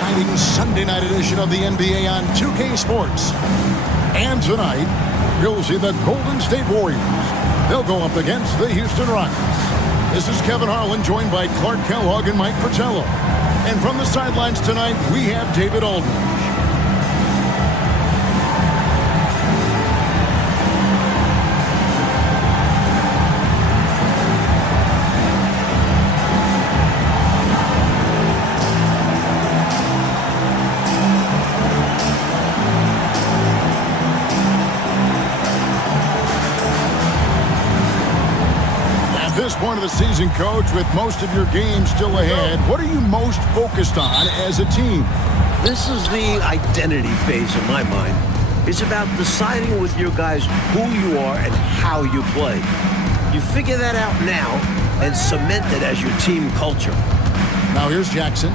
exciting Sunday night edition of the NBA on 2K Sports. And tonight, you'll see the Golden State Warriors. They'll go up against the Houston Rockets. This is Kevin Harlan, joined by Clark Kellogg and Mike Fratello. And from the sidelines tonight, we have David Aldridge. Point of the season, Coach, with most of your games still ahead, what are you most focused on as a team? This is the identity phase in my mind. It's about deciding with your guys who you are and how you play. You figure that out now and cement it as your team culture. Now here's Jackson.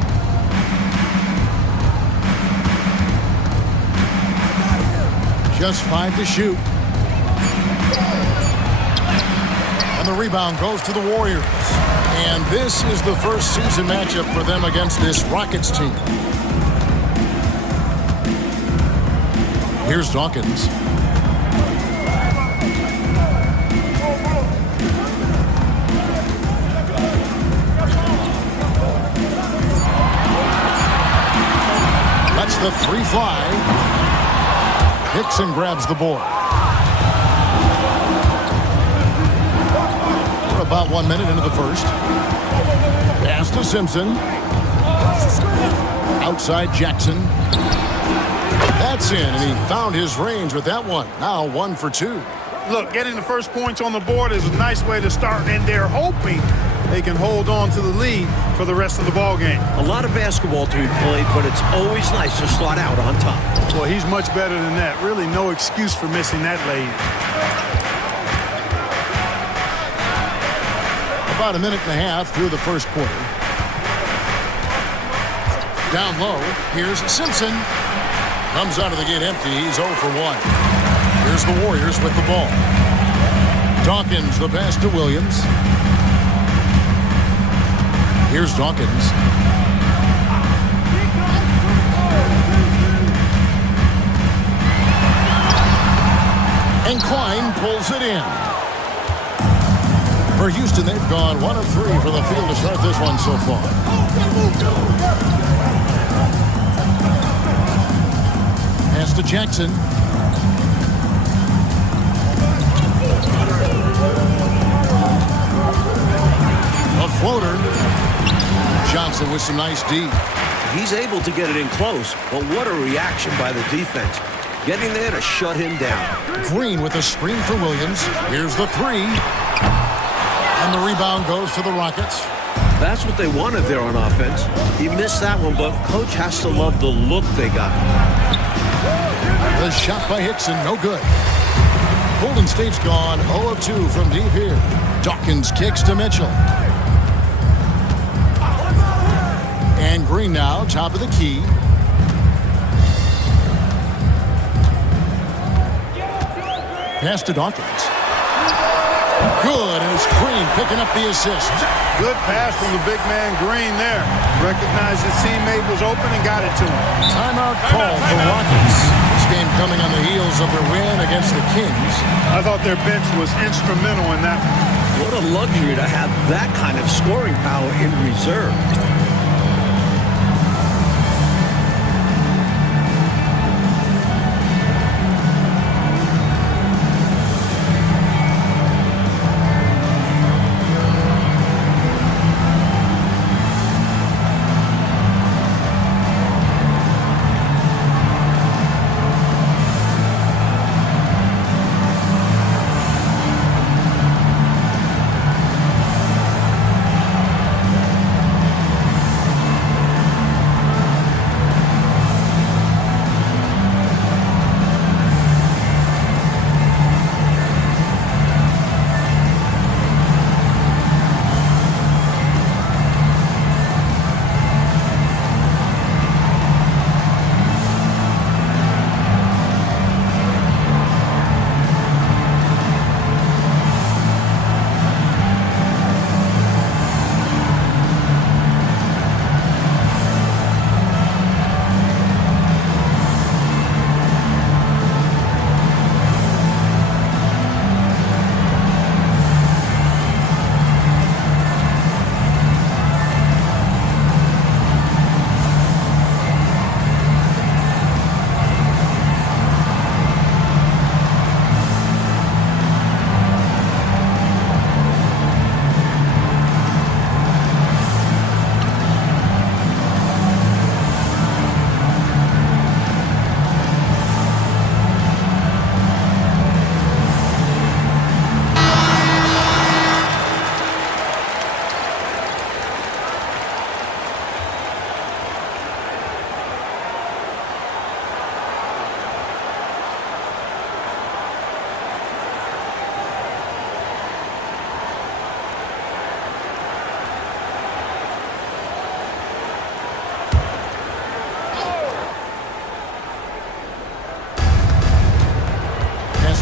Just 5 to shoot. The rebound goes to the Warriors. And this is the first season matchup for them against this Rockets team. Here's Dawkins. Lets the three fly. Hickson grabs the board. About 1 minute into the first. Pass to Simpson. Outside Jackson. That's in, and he found his range with that one. Now 1 for 2. Look, getting the first points on the board is a nice way to start, and they're hoping they can hold on to the lead for the rest of the ball game. A lot of basketball to be played, but it's always nice to start out on top. Well, he's much better than that. Really no excuse for missing that lead. About a minute and a half through the first quarter. Down low, here's Simpson. Comes out of the gate empty. He's 0 for 1. Here's the Warriors with the ball. Dawkins, the pass to Williams. Here's Dawkins. And Klein pulls it in. For Houston, they've gone 1 of 3 for the field to start this one so far. Pass to Jackson. A floater. Johnson with some nice D. He's able to get it in close, but what a reaction by the defense. Getting there to shut him down. Green with a screen for Williams. Here's the three. And the rebound goes to the Rockets. That's what they wanted there on offense. He missed that one, but coach has to love the look they got. The shot by Hickson, no good. Golden State's gone 0 of 2 from deep here. Dawkins kicks to Mitchell. And Green now, top of the key. Pass to Dawkins. Good, and it's Green picking up the assist. Good pass from the big man Green there. Recognized his teammate was open and got it to him. Timeout called for Rockets. This game coming on the heels of their win against the Kings. I thought their bench was instrumental in that one. What a luxury to have that kind of scoring power in reserve.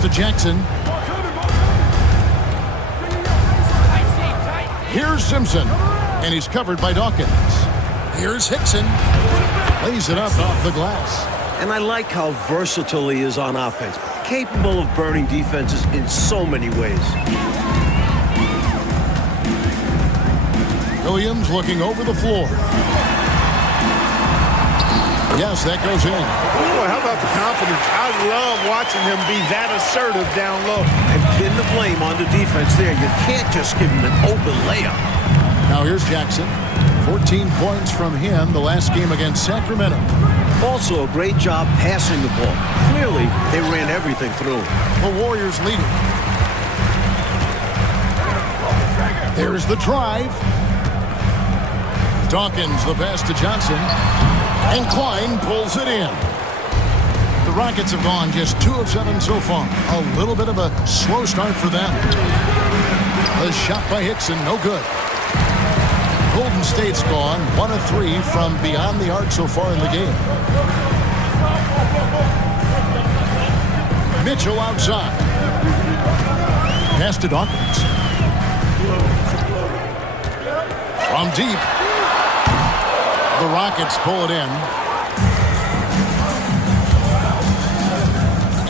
to Jackson. Here's Simpson, and he's covered by Dawkins. Here's Hickson. Lays it up off the glass. And I like how versatile he is on offense. Capable of burning defenses in so many ways. Williams looking over the floor. Yes, that goes in. Boy, how about the confidence? I love watching him be that assertive down low. And pin the blame on the defense there. You can't just give him an open layup. Now here's Jackson. 14 points from him the last game against Sacramento. Also a great job passing the ball. Clearly, they ran everything through. The Warriors leading. There's the drive. Dawkins the pass to Johnson. And Klein pulls it in. The Rockets have gone just 2 of 7 so far. A little bit of a slow start for them. The shot by Hickson, no good. Golden State's gone 1 of 3 from beyond the arc so far in the game. Mitchell outside. Pass to Dawkins. From deep. The Rockets pull it in.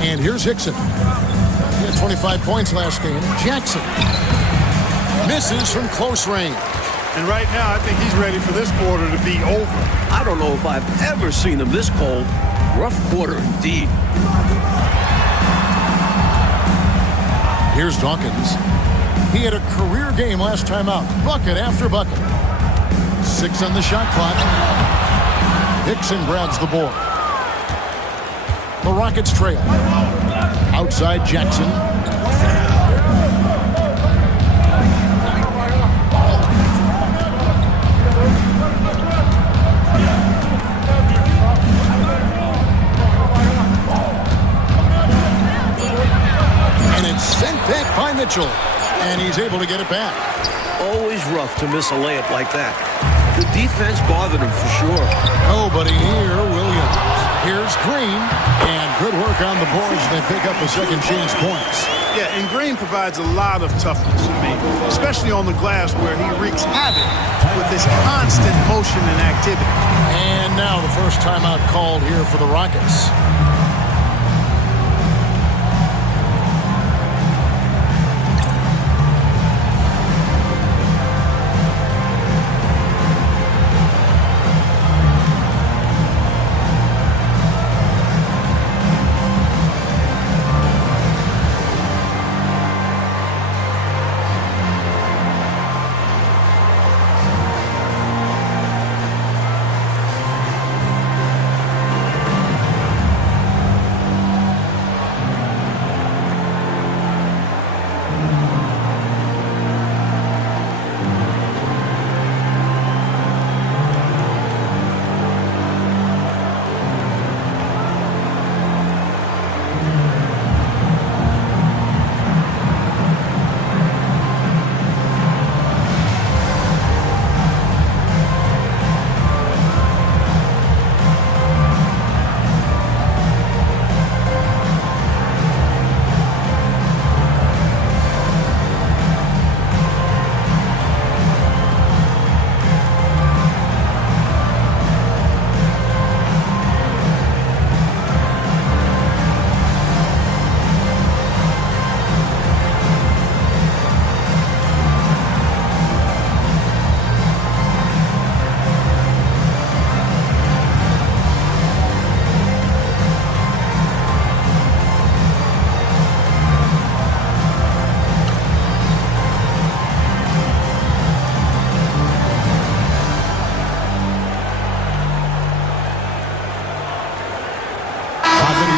And here's Hickson. He had 25 points last game. Jackson misses from close range. And right now, I think he's ready for this quarter to be over. I don't know if I've ever seen him this cold. Rough quarter indeed. Here's Dawkins. He had a career game last time out. Bucket after bucket. 6 on the shot clock. Hickson grabs the board. The Rockets trail. Outside Jackson. And it's sent back by Mitchell. And he's able to get it back. Always rough to miss a layup like that. The defense bothered him for sure. Nobody here, Williams. Here's Green, and good work on the boards. They pick up the second chance points. Yeah, and Green provides a lot of toughness to me, especially on the glass where he wreaks havoc with his constant motion and activity. And now the first timeout called here for the Rockets.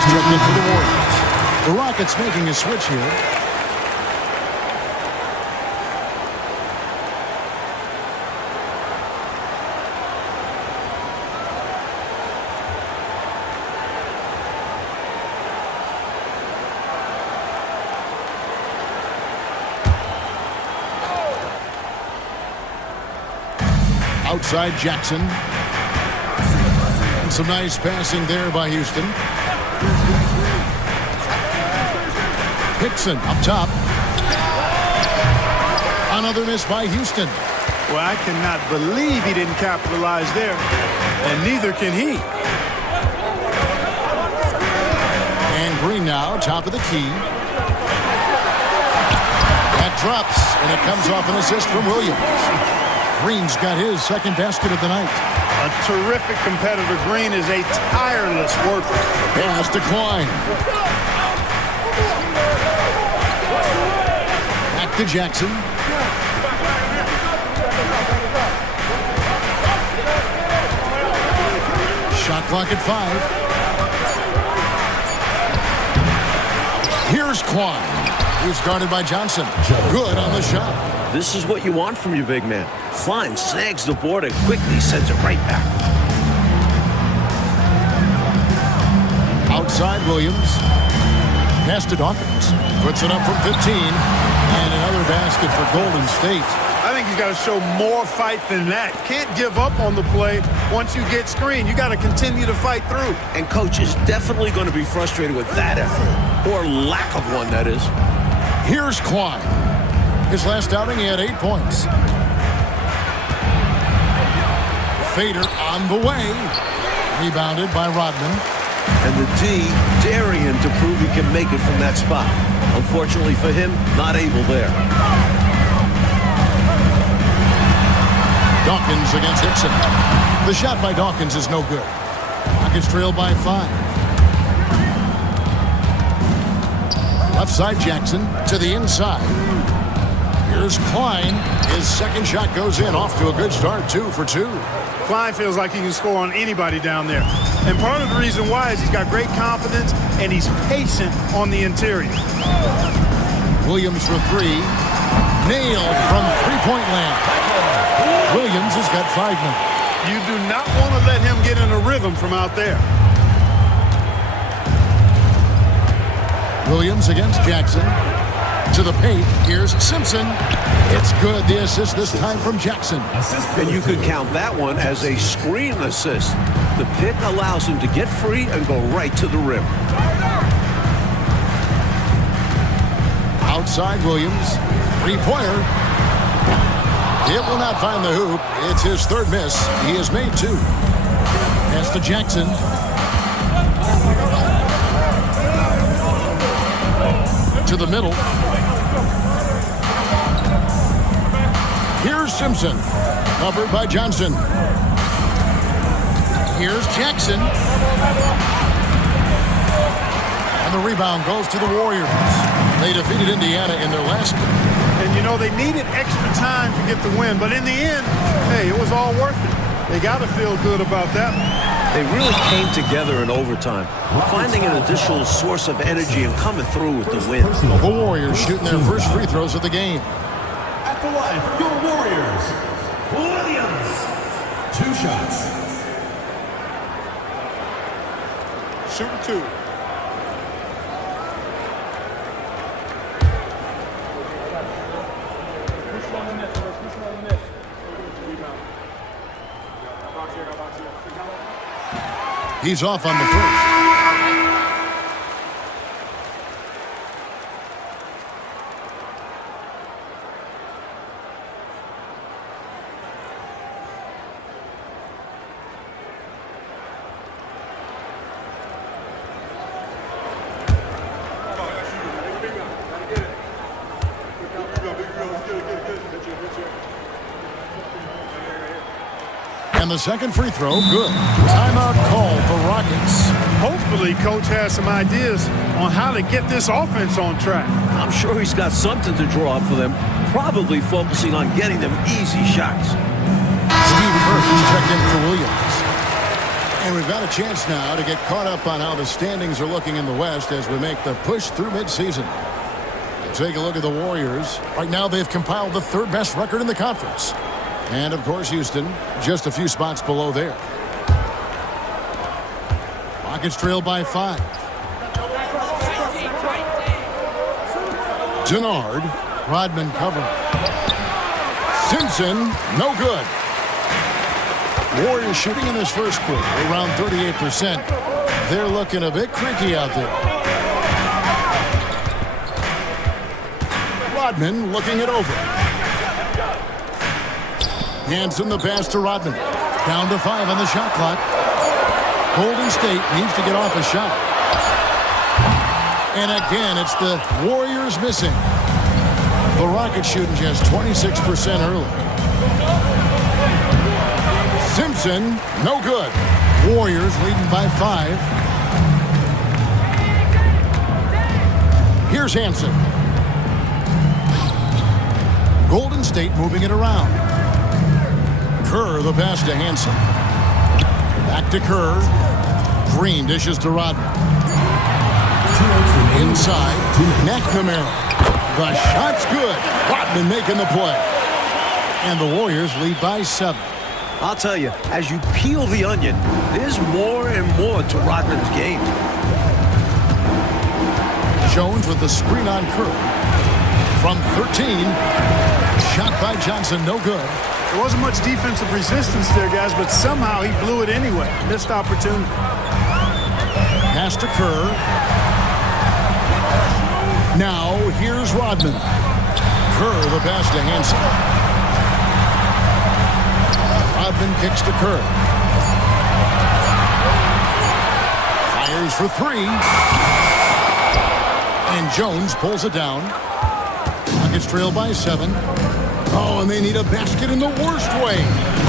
Checked in for the Warriors. The Rockets making a switch here. Outside Jackson. And some nice passing there by Houston. Hickson up top. Another miss by Houston. Well, I cannot believe he didn't capitalize there, and neither can he. And Green now, top of the key. That drops, and it comes off an assist from Williams. Green's got his second basket of the night. A terrific competitor. Green is a tireless worker. Pass to Klein. Back to Jackson. Shot clock at 5. Here's Klein. He's guarded by Johnson. Good on the shot. This is what you want from your big man. Klein snags the board and quickly sends it right back. Outside Williams. Pass to Dawkins. Puts it up from 15. And another basket for Golden State. I think he's got to show more fight than that. Can't give up on the play once you get screened. You got to continue to fight through. And coach is definitely going to be frustrated with that effort, or lack of one, that is. Here's Klein. His last outing, he had 8 points. Fader on the way. Rebounded by Rodman. And the D daring him to prove he can make it from that spot. Unfortunately for him, not able there. Dawkins against Hickson. The shot by Dawkins is no good. Rockets trail by 5. Left side Jackson to the inside. Here's Klein. His second shot goes in. Off to a good start. 2 for 2. Klein feels like he can score on anybody down there. And part of the reason why is he's got great confidence and he's patient on the interior. Williams for 3. Nailed from three-point land. Williams has got 5 now. You do not want to let him get in a rhythm from out there. Williams against Jackson. To the paint. Here's Simpson. It's good. The assist this time from Jackson. And you could count that one as a screen assist. The pick allows him to get free and go right to the rim. Outside Williams. Three-pointer. It will not find the hoop. It's his third miss. He has made 2. Pass to Jackson. To the middle. Here's Simpson. Covered by Johnson. Here's Jackson. And the rebound goes to the Warriors. They defeated Indiana in their last game. And, you know, they needed extra time to get the win. But in the end, hey, it was all worth it. They got to feel good about that. They really came together in overtime, finding an additional source of energy and coming through with the win. The Warriors shooting their first free throws of the game. At the line, your Warriors, Williams. 2 shots. Shooting 2. He's off on the first. And the second free throw, good. Timeout call for Rockets. Hopefully, Coach has some ideas on how to get this offense on track. I'm sure he's got something to draw up for them, probably focusing on getting them easy shots. Steve Kerr checked in for Williams. And we've got a chance now to get caught up on how the standings are looking in the West as we make the push through midseason. Take a look at the Warriors. Right now, they've compiled the 3rd best record in the conference. And, of course, Houston, just a few spots below there. Rockets trail by 5. Denard. Rodman covering. Simpson, no good. Warriors shooting in this first quarter around 38%. They're looking a bit creaky out there. Rodman looking it over. Hanson the pass to Rodman. Down to 5 on the shot clock. Golden State needs to get off a shot. And again, it's the Warriors missing. The Rockets shooting just 26% early. Simpson, no good. Warriors leading by 5. Here's Hanson. Golden State moving it around. Kerr the pass to Hanson. Back to Kerr. Green dishes to Rodman. Inside, McNamara. The shot's good. Rodman making the play. And the Warriors lead by 7. I'll tell you, as you peel the onion, there's more and more to Rodman's game. Jones with the screen on Kerr. From 13. Shot by Johnson, no good. There wasn't much defensive resistance there, guys, but somehow he blew it anyway. Missed opportunity. Pass to Kerr. Now, here's Rodman. Kerr the pass to Hanson. Rodman kicks to Kerr. Fires for 3. And Jones pulls it down. Nuggets trail by 7. Oh, and they need a basket in the worst way.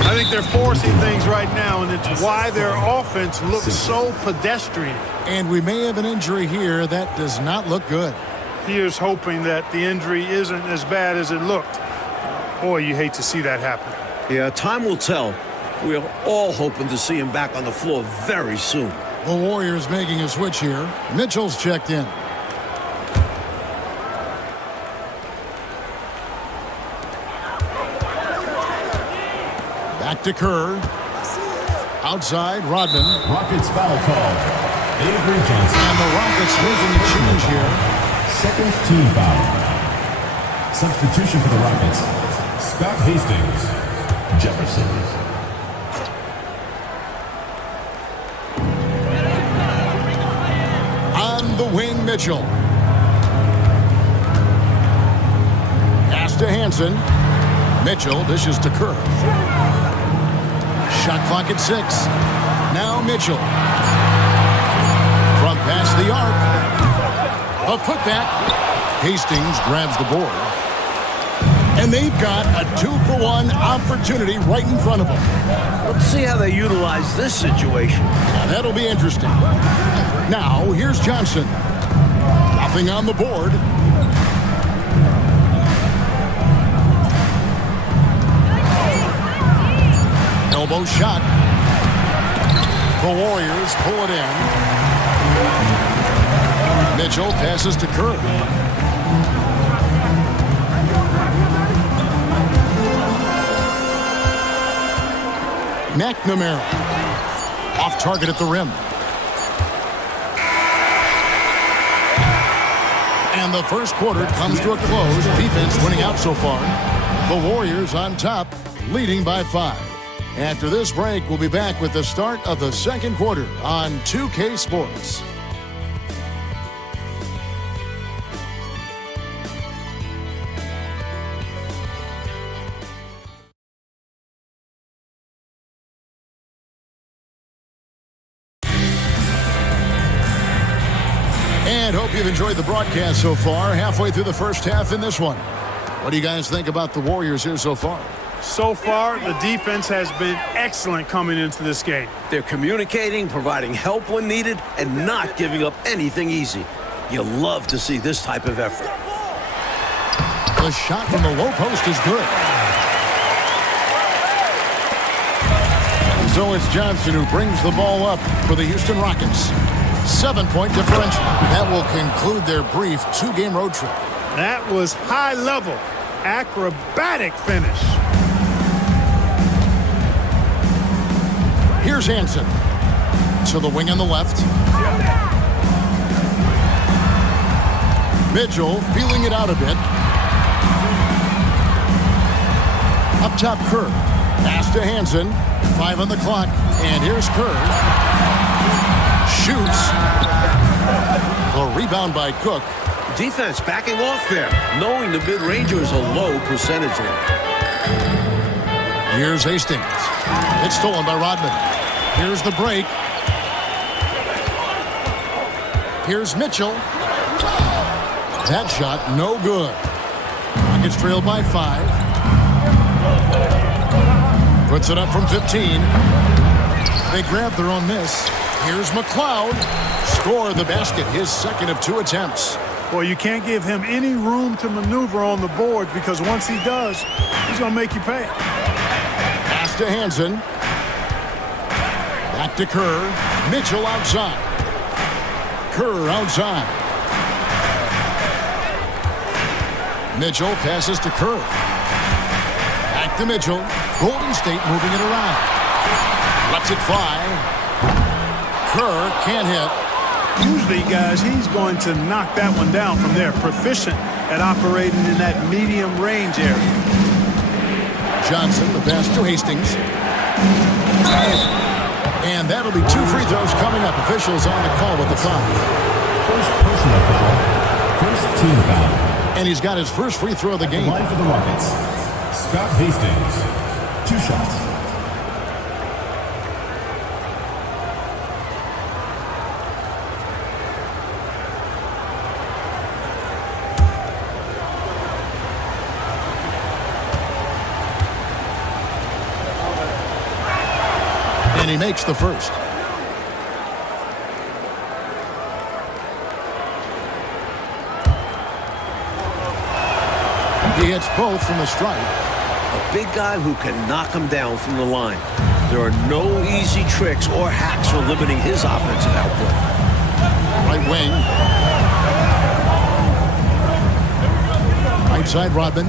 I think they're forcing things right now, and it's why their offense looks so pedestrian. And we may have an injury here that does not look good. Here's hoping that the injury isn't as bad as it looked. Boy, you hate to see that happen. Yeah, time will tell. We're all hoping to see him back on the floor very soon. The Warriors making a switch here. Mitchell's checked in. Back to Kerr. Outside, Rodman. Rockets foul call. Avery Johnson. And the Rockets making a change here. Second team foul. Substitution for the Rockets. Scott Hastings. Jefferson. On the wing, Mitchell. Pass to Hanson. Mitchell dishes to Kerr. Shot clock at 6. Now Mitchell. From past the arc. A putback. Hastings grabs the board. And they've got a 2-for-1 opportunity right in front of them. Let's see how they utilize this situation. Now, that'll be interesting. Now, here's Johnson. Nothing on the board. Elbow shot. The Warriors pull it in. Mitchell passes to Kerr. McNamara. Off target at the rim. And the first quarter comes to a close. Defense winning out so far. The Warriors on top, leading by 5. After this break, we'll be back with the start of the second quarter on 2K Sports. And hope you've enjoyed the broadcast so far. Halfway through the first half in this one. What do you guys think about the Warriors here so far? So far, the defense has been excellent coming into this game. They're communicating, providing help when needed, and not giving up anything easy. You love to see this type of effort. The shot from the low post is good. So it's Johnson who brings the ball up for the Houston Rockets. 7-point differential. That will conclude their brief 2-game road trip. That was high-level, acrobatic finish. Here's Hanson. To the wing on the left. Mitchell feeling it out a bit. Up top, Kerr. Pass to Hanson. 5 on the clock. And here's Kerr. Shoots. The rebound by Cook. Defense backing off there, knowing the mid-ranger is a low percentage there. Here's Hastings. It's stolen by Rodman. Here's the break. Here's Mitchell. That shot, no good. Rockets trailed by 5. Puts it up from 15. They grab their own miss. Here's McLeod. Score the basket, his second of 2 attempts. Well, you can't give him any room to maneuver on the board because once he does, he's going to make you pay. Pass to Hansen. Back to Kerr. Mitchell outside. Kerr outside. Mitchell passes to Kerr. Back to Mitchell. Golden State moving it around. Lets it fly. Kerr can't hit. Usually, guys, he's going to knock that one down from there. Proficient at operating in that medium range area. Johnson, the pass to Hastings. And that'll be 2 free throws coming up. Officials on the call with the foul. First personal foul. First team foul. And he's got his first free throw of the game. Line for the Rockets. Scott Hastings. 2 shots. And he makes the first. He hits both from the stripe. A big guy who can knock him down from the line. There are no easy tricks or hacks for limiting his offensive output. Right wing. Right side, Rodman.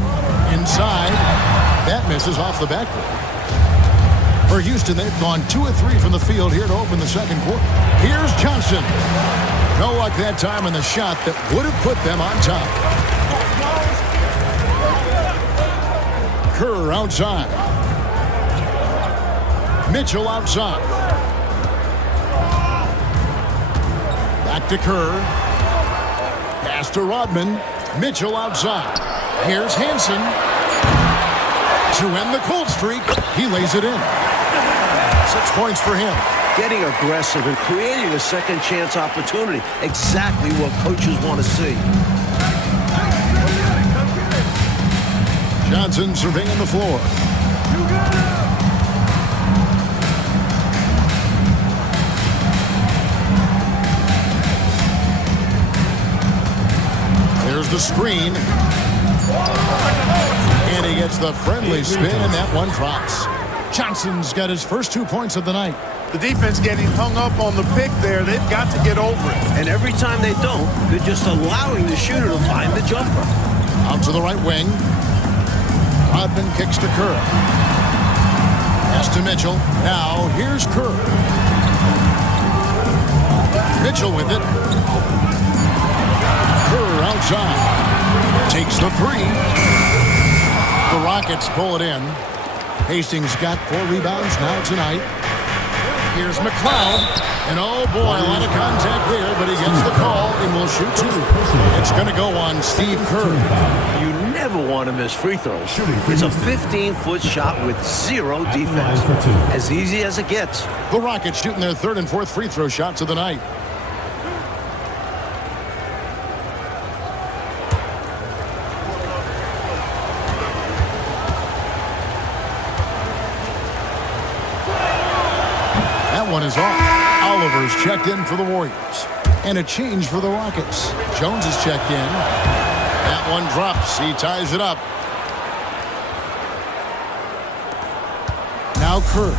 Inside. That misses off the backboard. For Houston, they've gone 2 of 3 from the field here to open the second quarter. Here's Johnson. No luck that time in the shot that would have put them on top. Kerr outside. Mitchell outside. Back to Kerr. Pass to Rodman. Mitchell outside. Here's Hansen. To end the cold streak, he lays it in. 6 points for him. Getting aggressive and creating a second chance opportunity. Exactly what coaches want to see. Johnson surveying the floor. There's the screen. And he gets the friendly spin, and that one drops. Johnson's got his first 2 points of the night. The defense getting hung up on the pick there. They've got to get over it. And every time they don't, they're just allowing the shooter to find the jumper. Out to the right wing. Rodman kicks to Kerr. Pass to Mitchell. Now here's Kerr. Mitchell with it. Kerr outside. Takes the 3. The Rockets pull it in. Hastings got 4 rebounds now tonight. Here's McLeod. And oh boy, a lot of contact there, but he gets the call and will shoot 2. It's going to go on Steve Kerr. You never want to miss free throws. It's a 15-foot shot with 0 defense. As easy as it gets. The Rockets shooting their 3rd and 4th free throw shots of the night. That one is off. Oliver's checked in for the Warriors. And a change for the Rockets. Jones is checked in. That one drops. He ties it up. Now Kerr.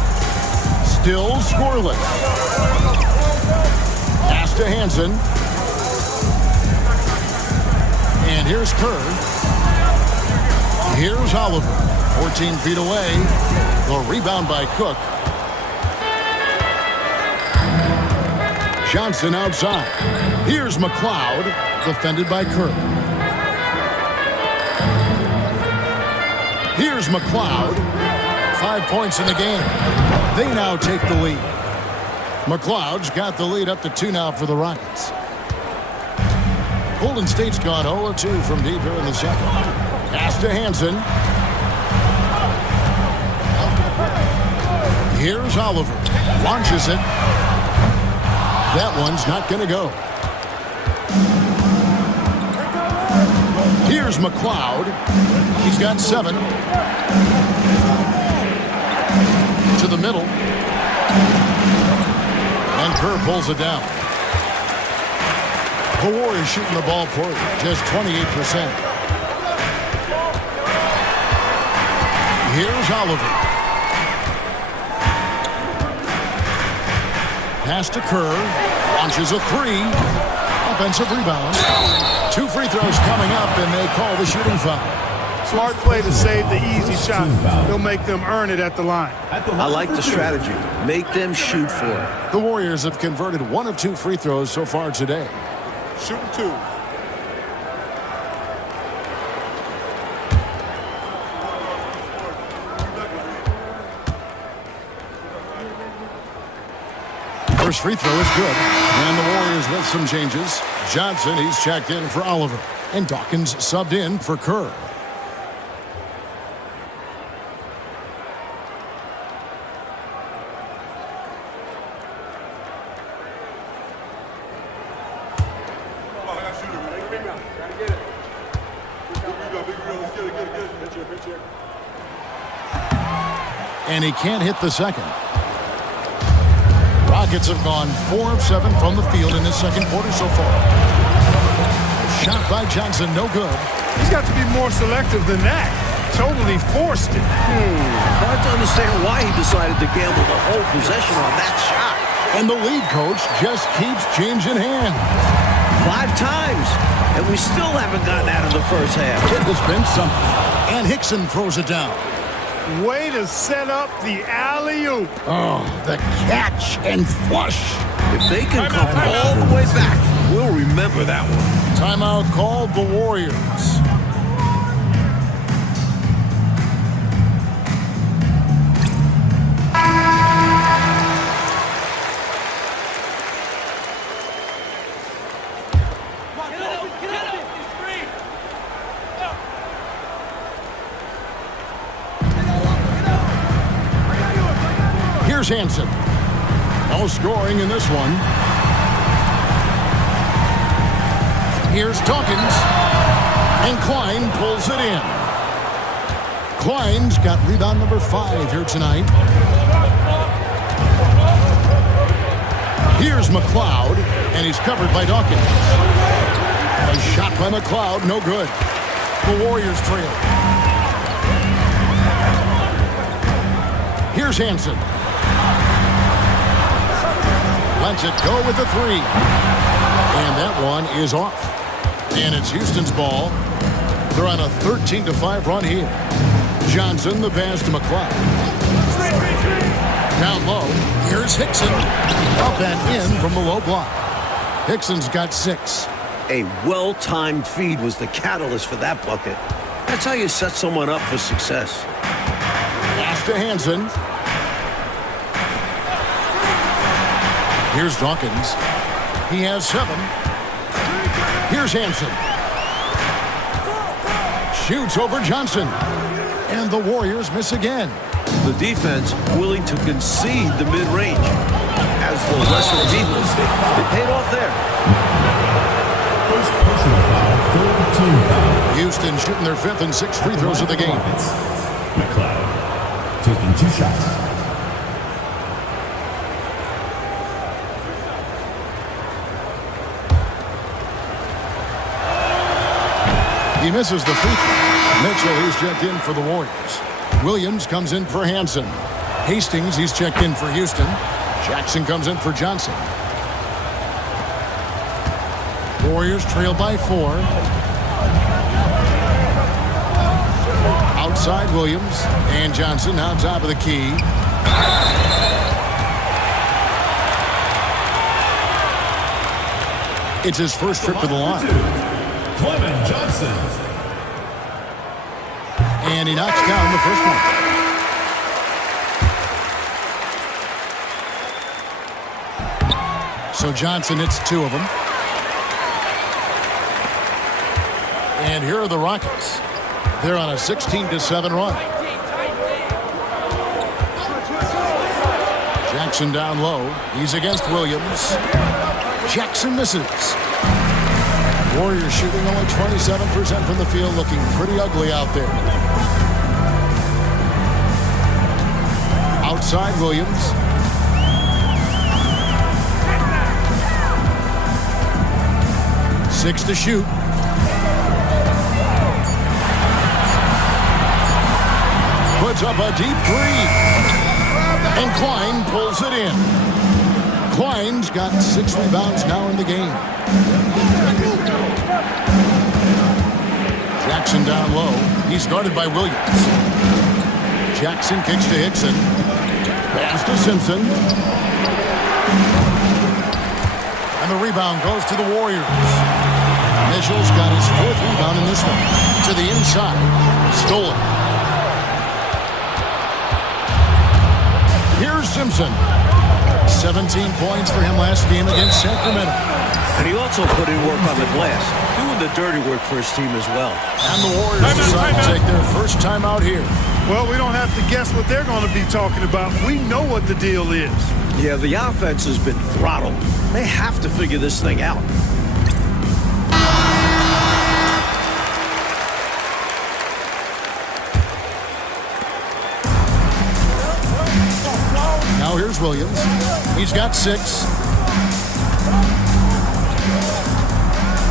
Still scoreless. Pass to Hansen. And here's Kerr. Here's Oliver. 14 feet away. The rebound by Cook. Johnson outside. Here's McLeod, defended by Kerr. Here's McLeod. 5 points in the game. They now take the lead. McLeod's got the lead up to 2 now for the Rockets. Golden State's gone 0-2 from deep here in the second. Pass to Hansen. Here's Oliver. Launches it. That one's not going to go. Here's McLeod. He's got 7. To the middle. And Kerr pulls it down. The Warriors shooting the ball poorly, just 28%. Here's Oliver. Pass to Kerr. Launches a 3. Offensive rebound. 2 free throws coming up, and they call the shooting foul. Smart play to save the easy shot. He'll make them earn it at the line. I like the strategy. Make them shoot for it. The Warriors have converted 1 of 2 free throws so far today. Shooting 2. First free throw is good. And the Warriors with some changes. Johnson, he's checked in for Oliver. And Dawkins subbed in for Kerr. And he can't hit the second. Rockets have gone 4 of 7 from the field in this second quarter so far. Shot by Johnson, no good. He's got to be more selective than that. Totally forced it. Hard to understand why he decided to gamble the whole possession on that shot. And the lead coach just keeps changing hands. 5 times, and we still haven't gotten out of the first half. It has been something. And Hickson throws it down. Way to set up the alley-oop. Oh, the catch and flush. If they can come all the way back, we'll remember that one. Timeout called the Warriors. Here's Hansen. No scoring in this one. Here's Dawkins. And Klein pulls it in. Klein's got rebound number 5 here tonight. Here's McLeod. And he's covered by Dawkins. A shot by McLeod, no good. The Warriors trail. Here's Hansen. Lets it go with the 3. And that one is off. And it's Houston's ball. They're on a 13-5 run here. Johnson, the pass to McLeod. Down low. Here's Hickson. Up and in from the low block. Hickson's got 6. A well-timed feed was the catalyst for that bucket. That's how you set someone up for success. Pass to Hansen. Here's Dawkins. He has 7. Here's Hansen. Shoots over Johnson. And the Warriors miss again. The defense willing to concede the mid-range. As the lesser defense, it paid off there. First personal foul, third team foul. Houston shooting their 5th and 6th free throws of the game. McLeod taking 2 shots. He misses the free throw. Mitchell, he's checked in for the Warriors. Williams comes in for Hansen. Hastings, he's checked in for Houston. Jackson comes in for Johnson. Warriors trail by 4. Outside Williams and Johnson on top of the key. It's his first trip to the line. Clement Johnson. And he knocks down the first one. So Johnson hits 2 of them. And here are the Rockets. They're on a 16-7 run. Jackson down low. He's against Williams. Jackson misses. Warriors shooting only 27% from the field, looking pretty ugly out there. Outside Williams. Six to shoot. Puts up a deep three. And Klein pulls it in. Klein's got 6 rebounds now in the game. Jackson down low. He's guarded by Williams. Jackson kicks to Hickson. Pass to Simpson. And the rebound goes to the Warriors. Mitchell's got his 4th rebound in this one. To the inside. Stolen. Here's Simpson. 17 points for him last game against Sacramento. And he also put in work on the glass, doing the dirty work for his team as well. And the Warriors decide to take their first time out here. Well, we don't have to guess what they're going to be talking about. We know what the deal is. Yeah, the offense has been throttled. They have to figure this thing out. Now here's Williams. He's got 6.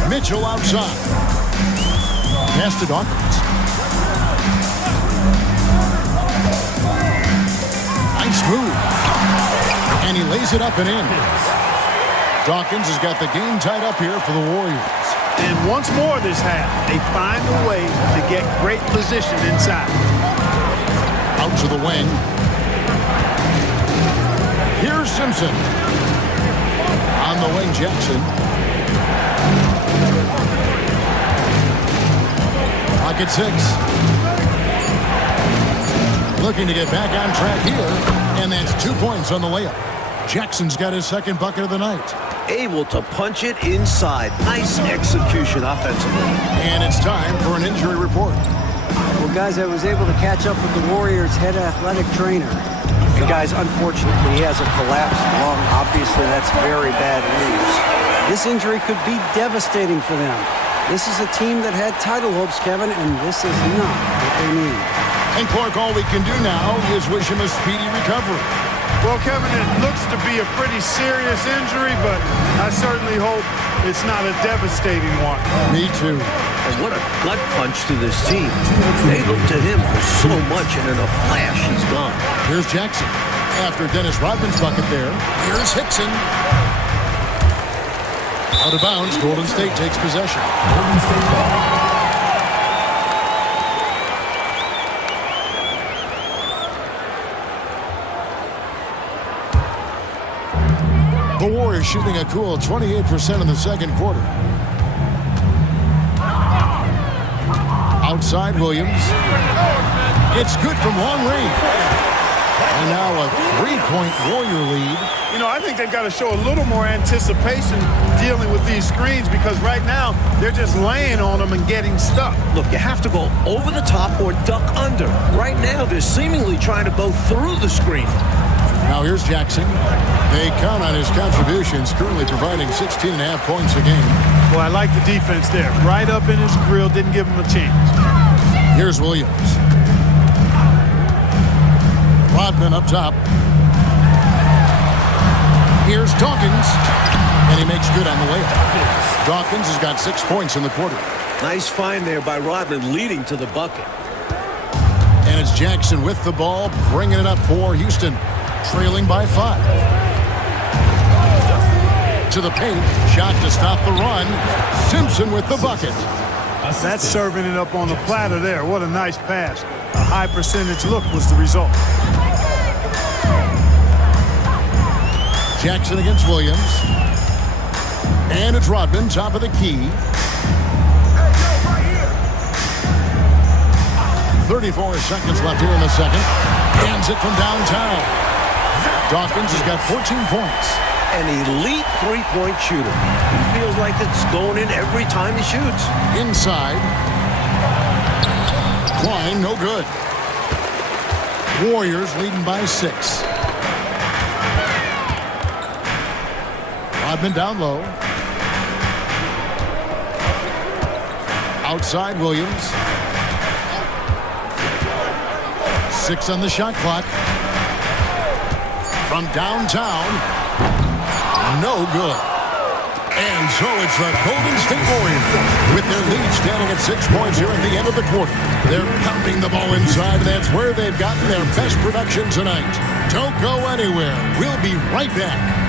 Mitchell outside. Pass to Dawkins. Nice move. And he lays it up and in. Dawkins has got the game tied up here for the Warriors. And once more this half, they find a way to get great position inside. Out to the wing. Here's Simpson. On the wing, Jackson. Pocket 6. Looking to get back on track here. And that's 2 points on the layup. Jackson's got his 2nd bucket of the night. Able to punch it inside. Nice execution offensively. And it's time for an injury report. Well, guys, I was able to catch up with the Warriors' head athletic trainer. And guys, unfortunately, he has a collapsed lung. Obviously, that's very bad news. This injury could be devastating for them. This is a team that had title hopes, Kevin, and this is not what they need. And Clark, all we can do now is wish him a speedy recovery. Well, Kevin, it looks to be a pretty serious injury, but I certainly hope it's not a devastating one. Me too. And what a gut punch to this team. They looked at him for so much, and in a flash, he's gone. Here's Jackson. After Dennis Rodman's bucket there, here's Hickson. Out of bounds, Golden State takes possession. Golden State ball. The Warriors shooting a cool 28% in the 2nd quarter. Outside Williams. It's good from long range. And now a 3-point Warrior lead. You know, I think they've got to show a little more anticipation dealing with these screens because right now they're just laying on them and getting stuck. Look, you have to go over the top or duck under. Right now, they're seemingly trying to go through the screen. Now here's Jackson. They count on his contributions, currently providing 16.5 points a game. Well, I like the defense there. Right up in his grill, didn't give him a chance. Here's Williams. Rodman up top. Here's Dawkins. And he makes good on the layup. Dawkins has got 6 points in the quarter. Nice find there by Rodman, leading to the bucket. And it's Jackson with the ball, bringing it up for Houston, trailing by 5. To the paint, shot to stop the run. Simpson with the bucket. That's serving it up on the platter there. What a nice pass. A high percentage look was the result. Jackson against Williams. And it's Rodman, top of the key. 34 seconds left here in the 2nd. Hands it from downtown. Dawkins has got 14 points. an elite three-point shooter. He feels like it's going in every time he shoots. Inside. Klein, no good. Warriors leading by 6. Rodman down low. Outside Williams. 6 on the shot clock. From downtown. No good. And so it's the Golden State Warriors with their lead standing at 6 points here at the end of the quarter. They're pounding the ball inside, and that's where they've gotten their best production tonight. Don't go anywhere. We'll be right back.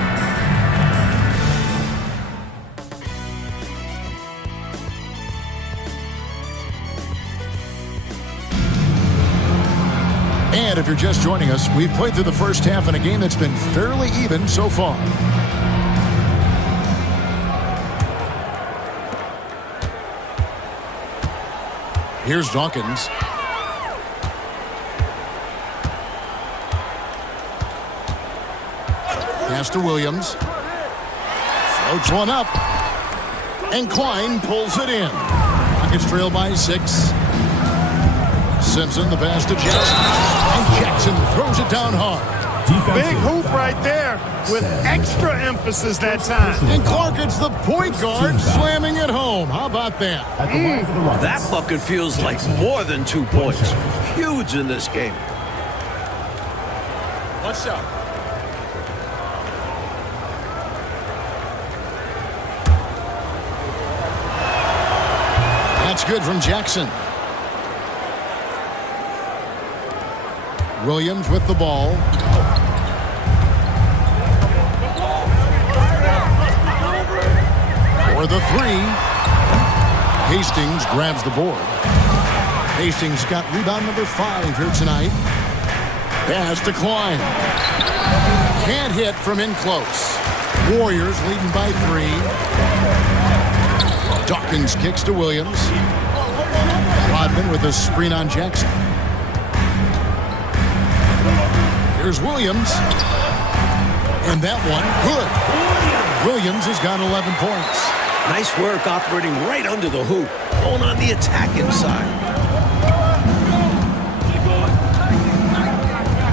And if you're just joining us, we've played through the first half in a game that's been fairly even so far. Here's Dawkins. Pass to Williams. Floats one up. And Klein pulls it in. Rockets trail by 6. Simpson, the pass to Jackson. And Jackson throws it down hard. Big hoop right there with extra emphasis that time. And Clark gets the point guard slamming it home. How about that? That bucket feels like more than 2 points. Huge in this game. What's up? That's good from Jackson. Williams with the ball. For the 3. Hastings grabs the board. Hastings got rebound number 5 here tonight. Pass to Klein. Can't hit from in close. Warriors leading by 3. Dawkins kicks to Williams. Rodman with a screen on Jackson. Here's Williams. And that one, good. Williams has got 11 points. Nice work operating right under the hoop, going on the attacking side.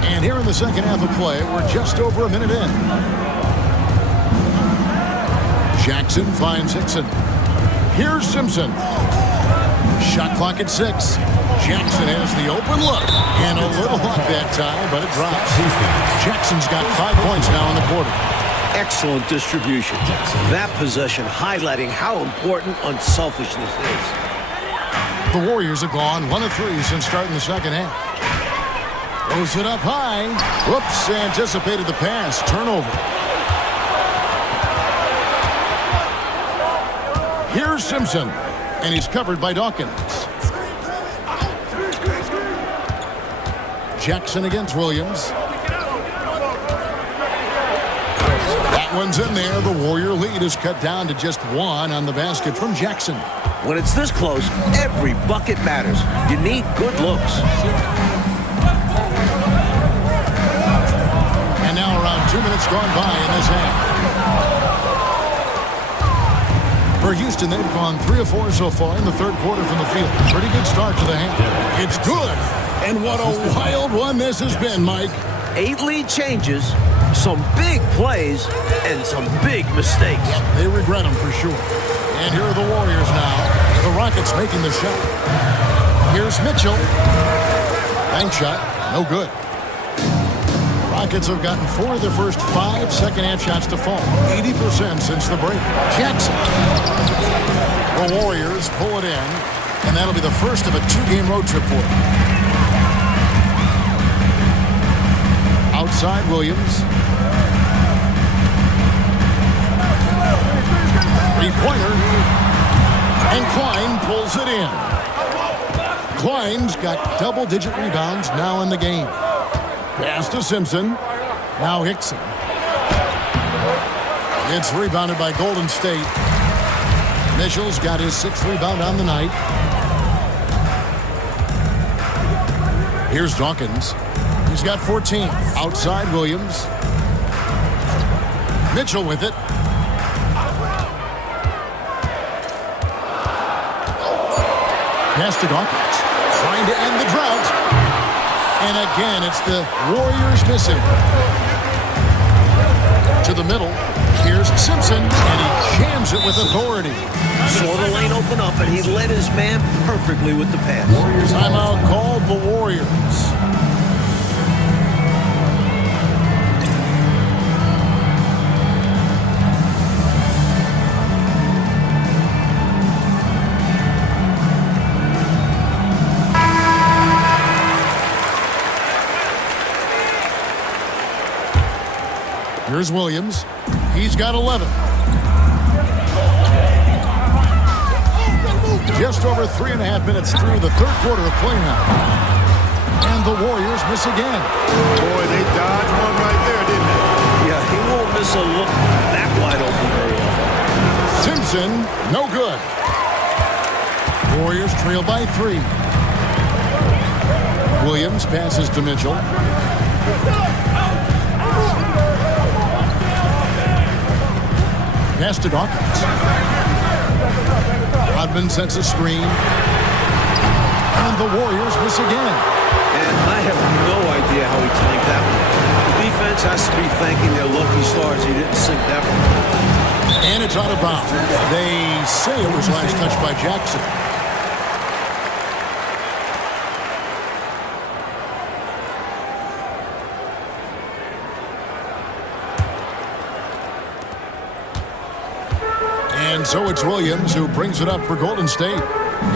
And here in the second half of play, we're just over a minute in. Jackson finds Hickson. Here's Simpson. Shot clock at 6. Jackson has the open look. And a little luck that time, but it drops. Jackson's got 5 points now in the quarter. Excellent distribution. That possession highlighting how important unselfishness is. The Warriors have gone 1 of 3 since starting the second half. Throws it up high. Whoops, anticipated the pass. Turnover. Here's Simpson. And he's covered by Dawkins. Jackson against Williams. That one's in there. The Warrior lead is cut down to just 1 on the basket from Jackson. When it's this close, every bucket matters. You need good looks. And now around 2 minutes gone by in this half. For Houston, they've gone 3 of 4 so far in the third quarter from the field. Pretty good start to the half. It's good. And what a wild one this has been, Mike. 8 lead changes, some big plays, and some big mistakes. They regret them for sure. And here are the Warriors now. The Rockets making the shot. Here's Mitchell. Bank shot. No good. Rockets have gotten 4 of their first 5 second-half shots to fall. 80% since the break. Jackson. The Warriors pull it in, and that'll be the first of a 2-game road trip for them. Outside Williams. 3-pointer. And Klein pulls it in. Klein's got double-digit rebounds now in the game. Pass to Simpson. Now Hickson. It's rebounded by Golden State. Mitchell's got his 6th rebound on the night. Here's Dawkins. He's got 14. Outside Williams. Mitchell with it. Pass to Dawkins. Trying to end the drought. And again, it's the Warriors missing. To the middle. Here's Simpson, and he jams it with authority. Saw the lane open up, and he led his man perfectly with the pass. Timeout called the Warriors. Here's Williams. He's got 11. Just over 3.5 minutes through the third quarter of play now. And the Warriors miss again. Boy, they dodged one right there, didn't they? Yeah, he won't miss a look that wide open very often. Simpson, no good. Warriors trail by 3. Williams passes to Mitchell. Pass to Dawkins. Rodman sets a screen. And the Warriors miss again. And I have no idea how he tanked that one. The defense has to be thanking their lucky stars he didn't sink that one. And it's out of bounds. They say it was last touched by Jackson. And so it's Williams who brings it up for Golden State.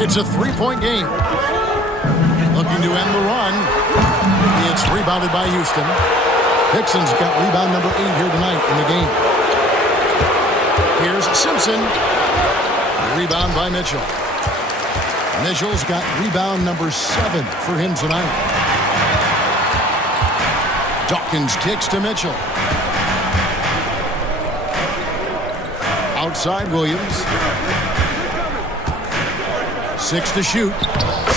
It's a 3-point game. Looking to end the run. It's rebounded by Houston. Dixon's got rebound number 8 here tonight in the game. Here's Simpson. Rebound by Mitchell. Mitchell's got rebound number 7 for him tonight. Dawkins kicks to Mitchell. Outside Williams. 6 to shoot.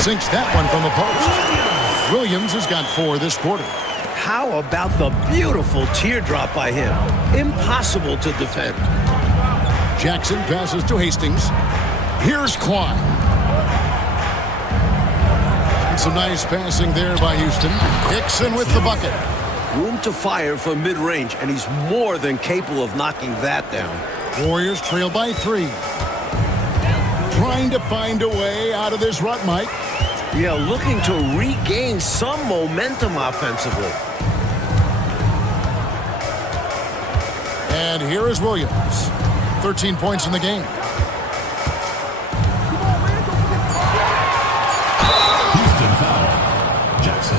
Sinks that one from the post. Williams has got 4 this quarter. How about the beautiful teardrop by him? Impossible to defend. Jackson passes to Hastings. Here's Klein. And some nice passing there by Houston. Dixon with the bucket. Room to fire from mid-range, and he's more than capable of knocking that down. Warriors trail by 3. Trying to find a way out of this rut, Mike. Yeah, looking to regain some momentum offensively. And here is Williams. 13 points in the game. Houston foul. Jackson.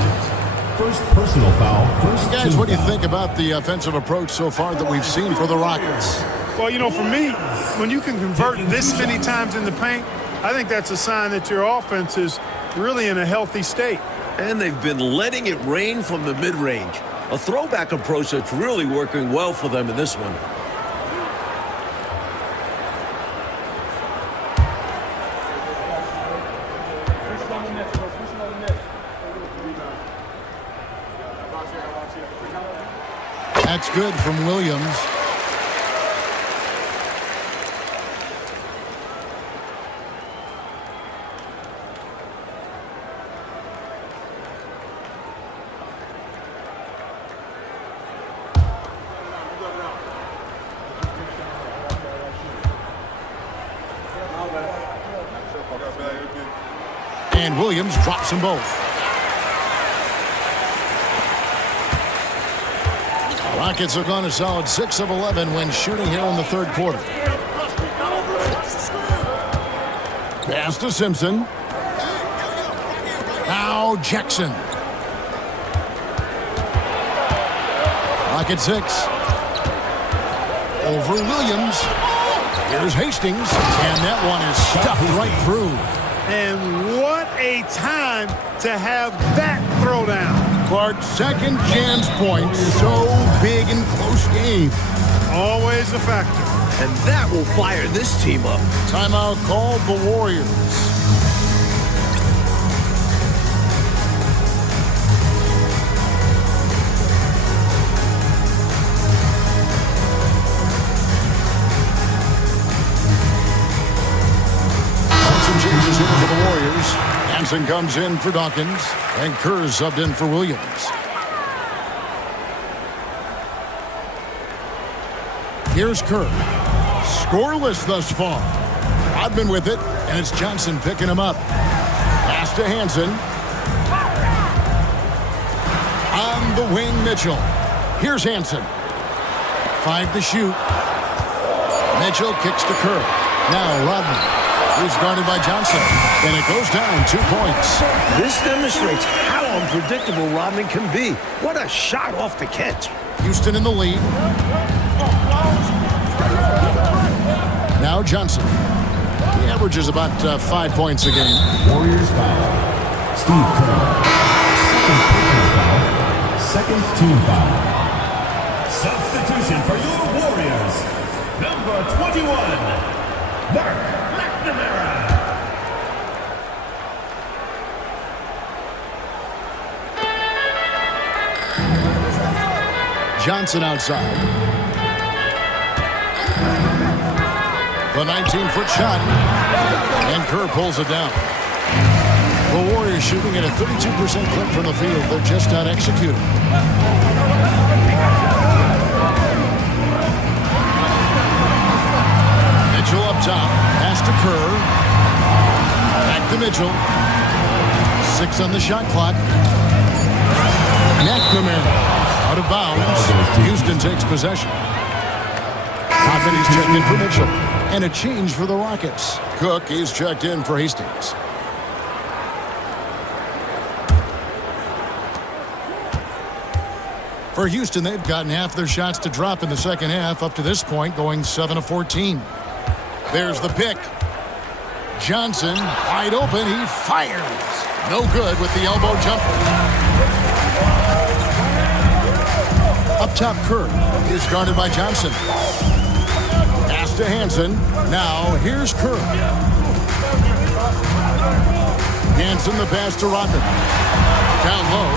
First personal foul. First Guys, team what do you foul. think about the offensive approach so far that we've seen for the Rockets? Well, you know, for me, when you can convert this many times in the paint, I think that's a sign that your offense is really in a healthy state. And they've been letting it rain from the mid-range. A throwback approach that's really working well for them in this one. That's good from Williams. And Williams drops them both. Rockets have gone a solid 6 of 11 when shooting here in the third quarter. Pass to Simpson. Now Jackson. Rocket 6. Over Williams. Here's Hastings. And that one is stuffed right through. And what a time to have that throwdown. Clark's second chance point. So big and close game. Always a factor. And that will fire this team up. Timeout called the Warriors. Johnson comes in for Dawkins, and Kerr subbed in for Williams. Here's Kerr. Scoreless thus far. Rodman with it, and it's Johnson picking him up. Pass to Hansen. On the wing, Mitchell. Here's Hansen. 5 to shoot. Mitchell kicks to Kerr. Now Rodman. He's guarded by Johnson, and it goes down 2 points. This demonstrates how unpredictable Rodman can be. What a shot off the catch. Houston in the lead. Now Johnson. He averages about 5 points a game. Warriors foul. Steve Kerr. Second team foul. Substitution for your Warriors. Number 21, Mark McNamara. Johnson outside. The 19-foot shot. And Kerr pulls it down. The Warriors shooting at a 32% clip from the field. They're just not executing. Mitchell up top. Pass to Kerr. Back to Mitchell. 6 on the shot clock. McNamara out of bounds. Houston takes possession. He's checked in for Mitchell. And a change for the Rockets. Cook is checked in for Hastings. For Houston, they've gotten half their shots to drop in the second half up to this point, going 7 of 14. There's the pick. Johnson, wide open, he fires. No good with the elbow jumper. Up top, Kerr is guarded by Johnson. Pass to Hansen. Now, here's Kerr. Hansen the pass to Rodman. Down low.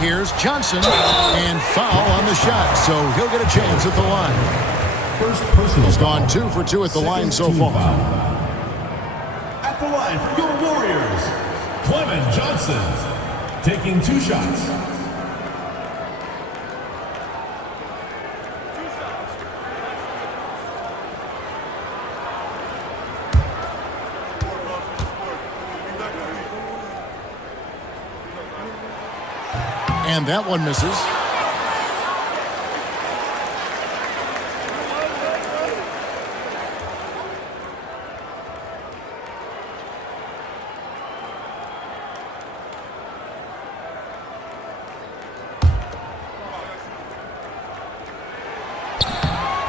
Here's Johnson, and foul on the shot, so he'll get a chance at the line. First personal. He's gone 2 for 2 at the line so far. At the line for your Warriors, Clement Johnson, taking 2 shots. And that one misses.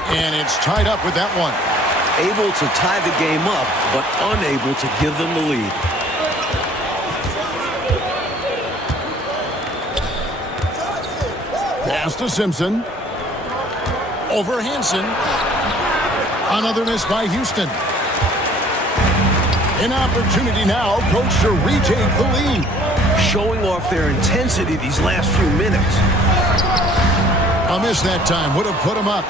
And it's tied up with that one. Able to tie the game up, but unable to give them the lead. Pass to Simpson. Over Hansen. Another miss by Houston. An opportunity now, coach, to retake the lead. Showing off their intensity these last few minutes. A miss that time would have put them up.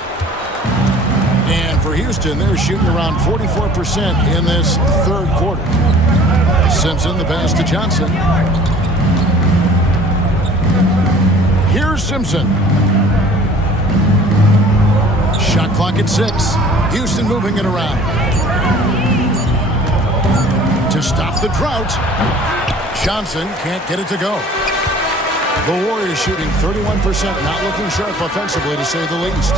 And for Houston, they're shooting around 44% in this third quarter. Simpson, the pass to Johnson. Here's Simpson. Shot clock at 6. Houston moving it around. To stop the drought, Johnson can't get it to go. The Warriors shooting 31%, not looking sharp offensively, to say the least.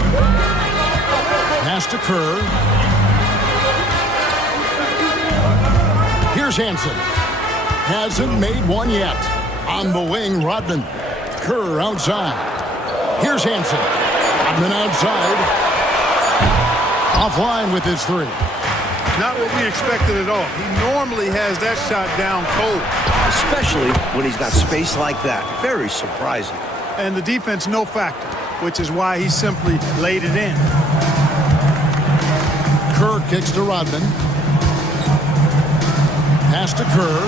Pass to Kerr. Here's Hansen. Hasn't made one yet. On the wing, Rodman. Kerr outside. Here's Hansen. Rodman outside. Offline with his 3. Not what we expected at all. He normally has that shot down cold. Especially when he's got space like that. Very surprising. And the defense, no factor, which is why he simply laid it in. Kerr kicks to Rodman. Pass to Kerr.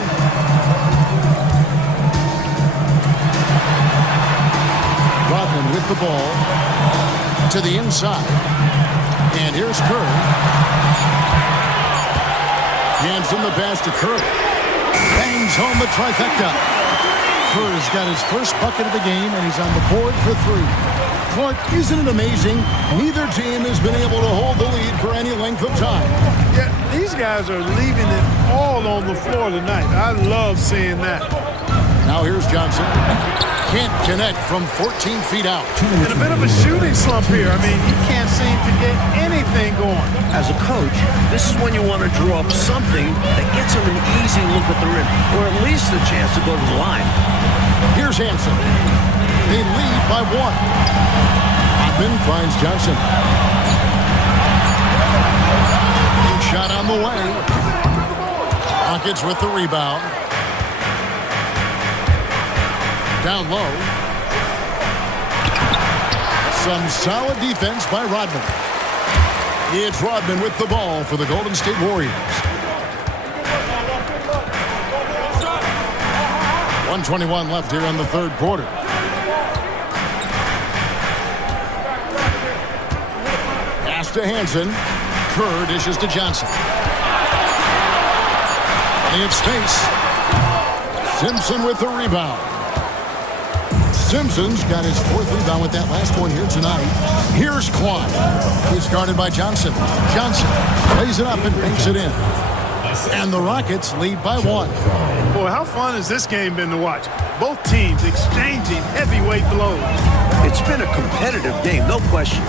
Rodman with the ball to the inside. And here's Kerr. Hansen the pass to Kerr. Bangs home the trifecta. Kerr's got his first bucket of the game, and he's on the board for 3. Clark, isn't it amazing? Neither team has been able to hold the lead for any length of time. Yeah, these guys are leaving it all on the floor tonight. I love seeing that. Now here's Johnson. Can't connect from 14 feet out. In a bit of a shooting slump here. I mean, he can't seem to get anything going. As a coach, this is when you want to draw up something that gets him an easy look at the rim, or at least a chance to go to the line. Here's Hansen. They lead by 1. Rodman finds Johnson. Big shot on the way. Rockets with the rebound. Down low. Some solid defense by Rodman. It's Rodman with the ball for the Golden State Warriors. 1:21 left here in the third quarter. Pass to Hansen. Kerr dishes to Johnson. Plenty of space. Simpson with the rebound. Simpson's got his 4th rebound with that last one here tonight. Here's Kwan. He's guarded by Johnson. Johnson plays it up and banks it in. And the Rockets lead by 1. Boy, how fun has this game been to watch? Both teams exchanging heavyweight blows. It's been a competitive game, no question.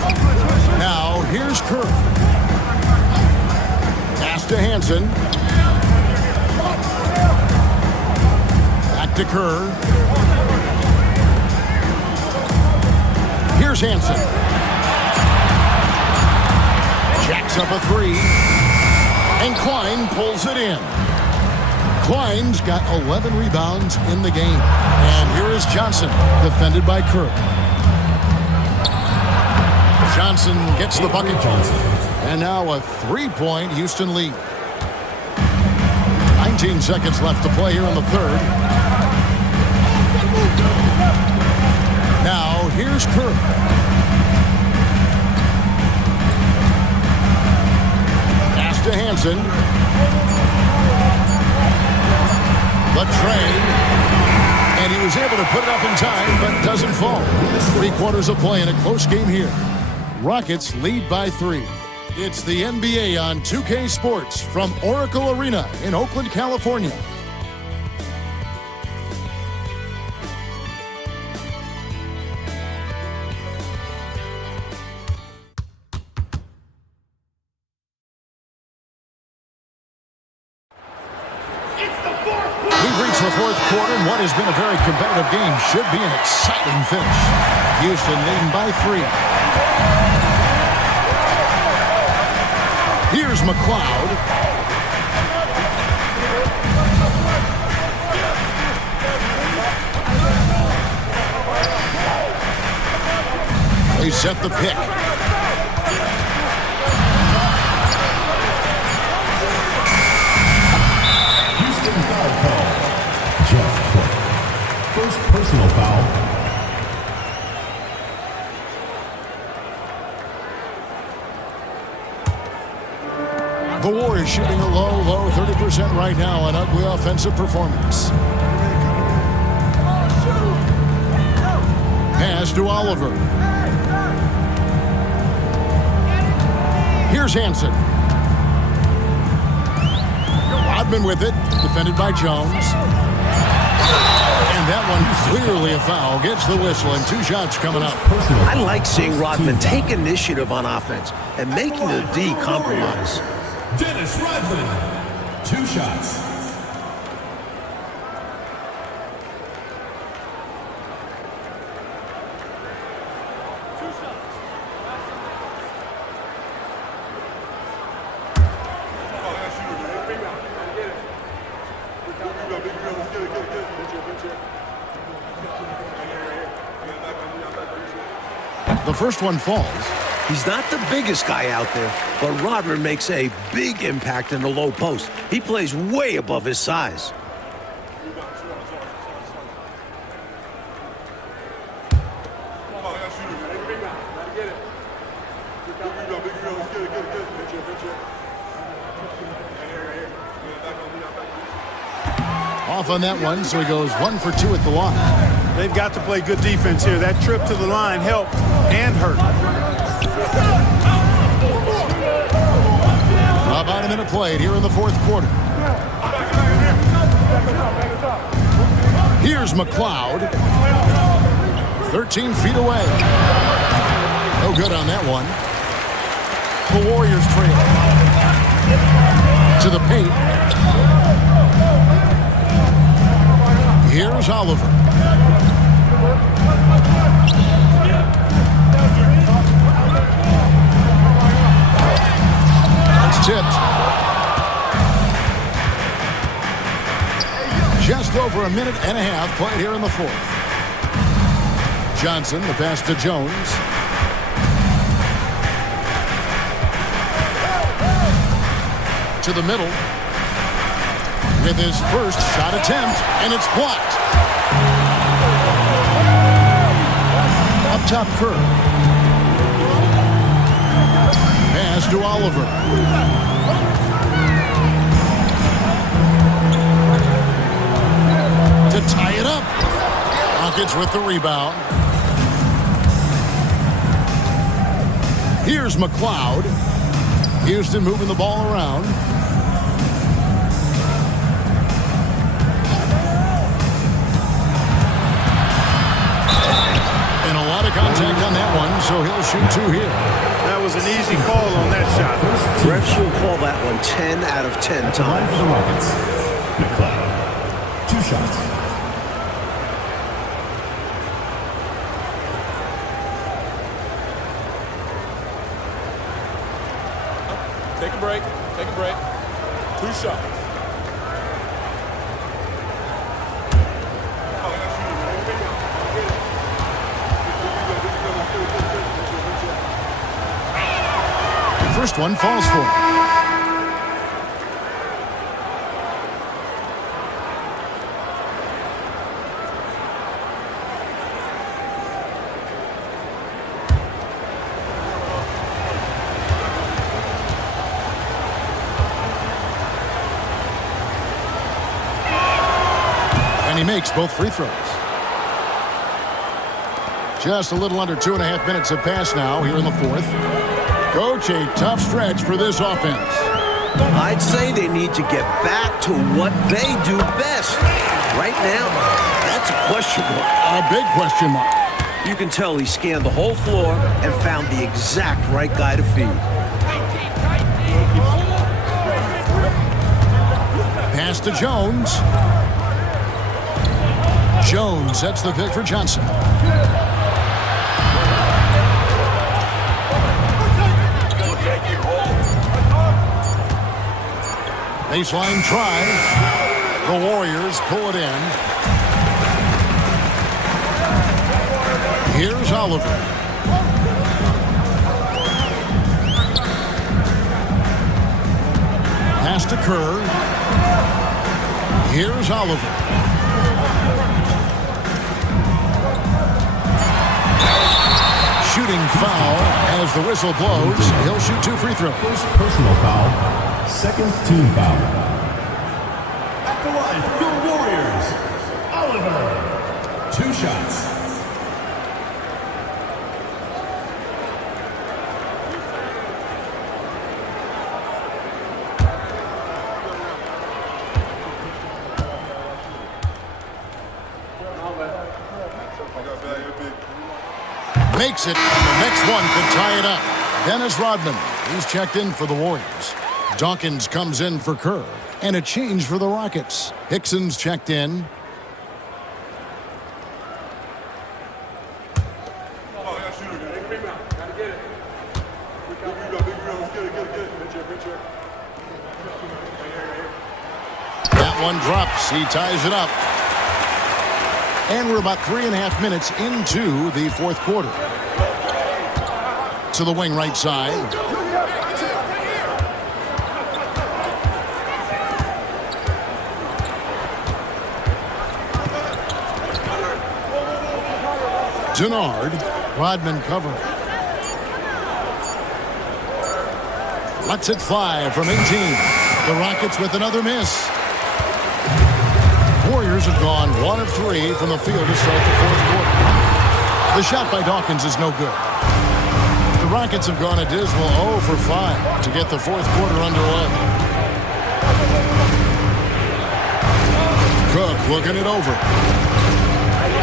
Now, here's Kerr. Pass to Hansen. Back to Kerr. Here's Hansen. Jacks up a 3. And Klein pulls it in. Klein's got 11 rebounds in the game. And here is Johnson, defended by Kerr. Johnson gets the bucket. And now a 3-point Houston lead. 19 seconds left to play here in the third. Now, here's Kerr. Pass to Hansen. The tray. And he was able to put it up in time, but doesn't fall. 3/4 of play in a close game here. Rockets lead by 3. It's the NBA on 2K Sports from Oracle Arena in Oakland, California. We've reached the 4th quarter, and what has been a very competitive game should be an exciting finish. Houston leading by 3. Here's McLeod. They set the pick. Houston foul call. Jeff Clark. First personal foul. The Warriors shooting a low 30% right now. An ugly offensive performance. Pass to Oliver. Here's Hansen. Rodman with it, defended by Jones. And that one clearly a foul. Gets the whistle, and 2 shots coming up. I like seeing Rodman take initiative on offense and making the D compromise. Dennis Rodman. 2 shots. The first one falls. He's not the biggest guy out there, but Rodman makes a big impact in the low post. He plays way above his size. Off on that one, so he goes 1 for 2 at the line. They've got to play good defense here. That trip to the line helped and hurt. About a minute played here in the fourth quarter. Here's McLeod. 13 feet away. No good on that one. The Warriors trail. To the paint. Here's Oliver. That's tipped. Just over a minute and a half played here in the fourth. Johnson, the pass to Jones. To the middle. With his first shot attempt, and it's blocked. Up top, Kerr. Pass to Oliver. To tie it up. Rockets with the rebound. Here's McLeod. Houston moving the ball around. And a lot of contact on that one, so he'll shoot 2 here. That was an easy call on that shot. Refs will call that one 10 out of 10 Line times. for the Rockets. McLeod. 2 shots. Take a break. Take a break. 2 shots. First one falls for him. And he makes both free throws. Just a little under 2.5 minutes have passed now here in the fourth. Coach, a tough stretch for this offense. I'd say they need to get back to what they do best. Right now, that's a question mark. A big question mark. You can tell he scanned the whole floor and found the exact right guy to feed. Pass to Jones. Jones sets the pick for Johnson. Baseline try. The Warriors pull it in. Here's Oliver. Pass to Kerr. Here's Oliver. Shooting foul as the whistle blows. He'll shoot 2 free throws. First personal foul. Second team foul. At the line for your Warriors, Oliver. 2 shots. Makes it, and the next one could tie it up. Dennis Rodman, he's checked in for the Warriors. Dawkins comes in for Kerr. And a change for the Rockets. Hickson's checked in. That one drops. He ties it up. And we're about 3.5 minutes into the fourth quarter. To the wing right side. Denard. Rodman covering. Lets it fly from 18. The Rockets with another miss. Warriors have gone 1 of 3 from the field to start the fourth quarter. The shot by Dawkins is no good. The Rockets have gone a dismal 0 for 5 to get the fourth quarter underway. Cook looking it over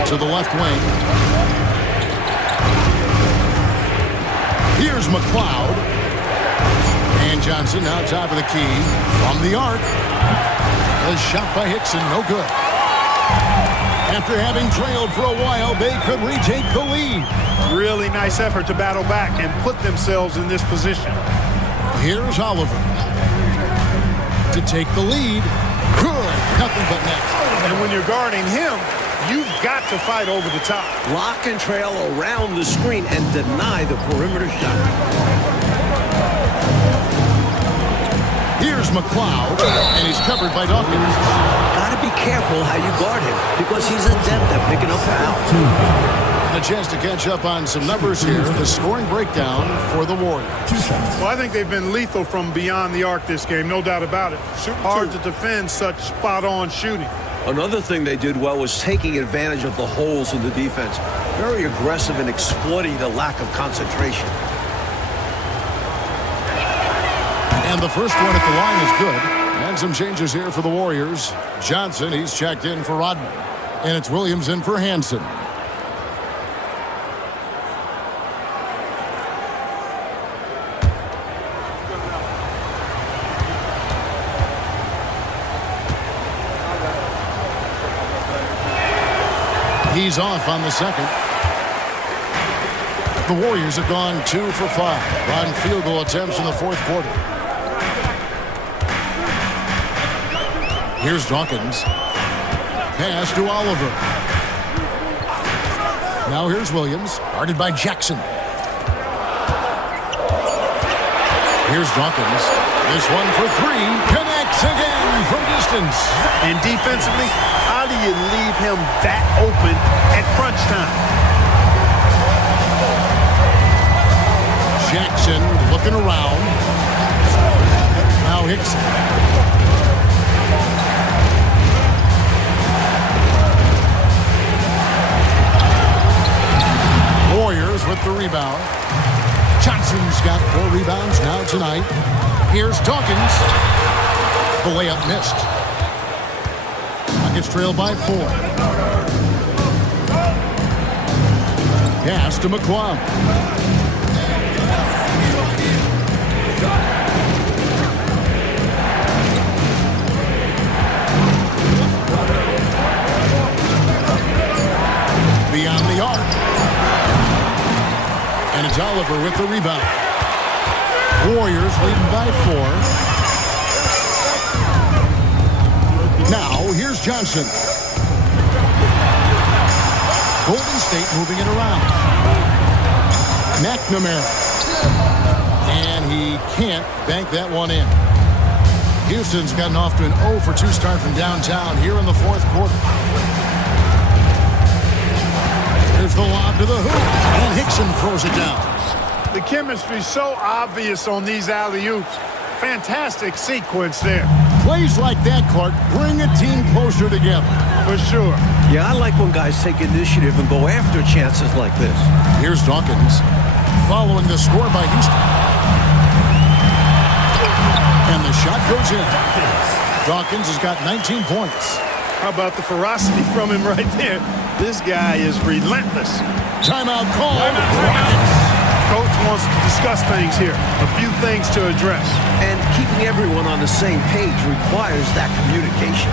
to the left wing. Here's McLeod. And Johnson now top of the key from the arc. A shot by Hickson, no good. After having trailed for a while, they could retake the lead. Really nice effort to battle back and put themselves in this position. Here's Oliver to take the lead. Good, nothing but net. And when you're guarding him, you've got to fight over the top. Lock and trail around the screen and deny the perimeter shot. Here's McLeod, and he's covered by Dawkins. Gotta be careful how you guard him because he's adept at picking up fouls. And a chance to catch up on some numbers here. The scoring breakdown for the Warriors. Well, I think they've been lethal from beyond the arc this game, no doubt about it. Hard to defend such spot-on shooting. Another thing they did well was taking advantage of the holes in the defense. Very aggressive in exploiting the lack of concentration. And the first one at the line is good. And some changes here for the Warriors. Johnson, he's checked in for Rodman. And it's Williams in for Hansen. He's off on the second. The Warriors have gone 2 for 5 on field goal attempts in the fourth quarter. Here's Dawkins. Pass to Oliver. Now here's Williams, guarded by Jackson. Here's Dawkins. This one for 3. Connects again from distance. And defensively, how do you leave him that open at crunch time? Jackson looking around. Now Hickson. Warriors with the rebound. Johnson's got 4 rebounds now tonight. Here's Dawkins. The layup missed. Rockets trail by 4. Pass to McLeod. Beyond the arc. And it's Oliver with the rebound. Warriors leading by 4. Now, here's Johnson. Golden State moving it around. McNamara. And he can't bank that one in. Houston's gotten off to an 0 for 2 start from downtown here in the fourth quarter. Here's the lob to the hoop, and Hickson throws it down. The chemistry's so obvious on these alley-oops. Fantastic sequence there. Plays like that, Clark, bring a team closer together. For sure. Yeah, I like when guys take initiative and go after chances like this. Here's Dawkins, following the score by Houston. And the shot goes in. Dawkins has got 19 points. How about the ferocity from him right there? This guy is relentless. Timeout call. Coach wants to discuss things here. A few things to address. And keeping everyone on the same page requires that communication.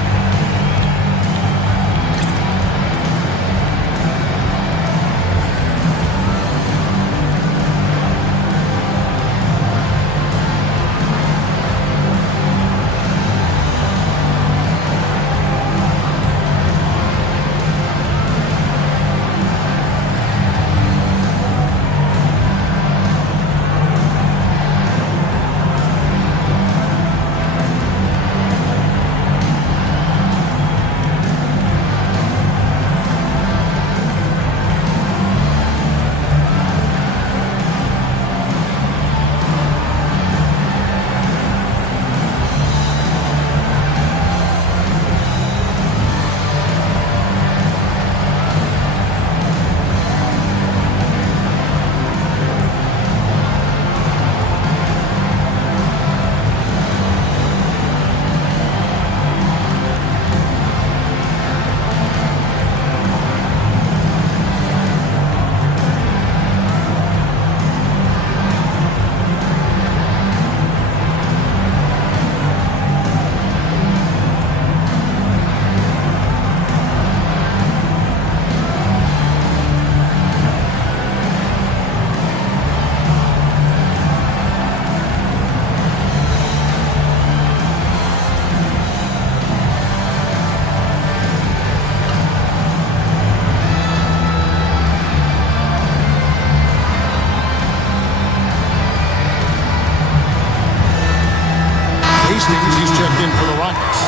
Hastings, he's checked in for the Rockets.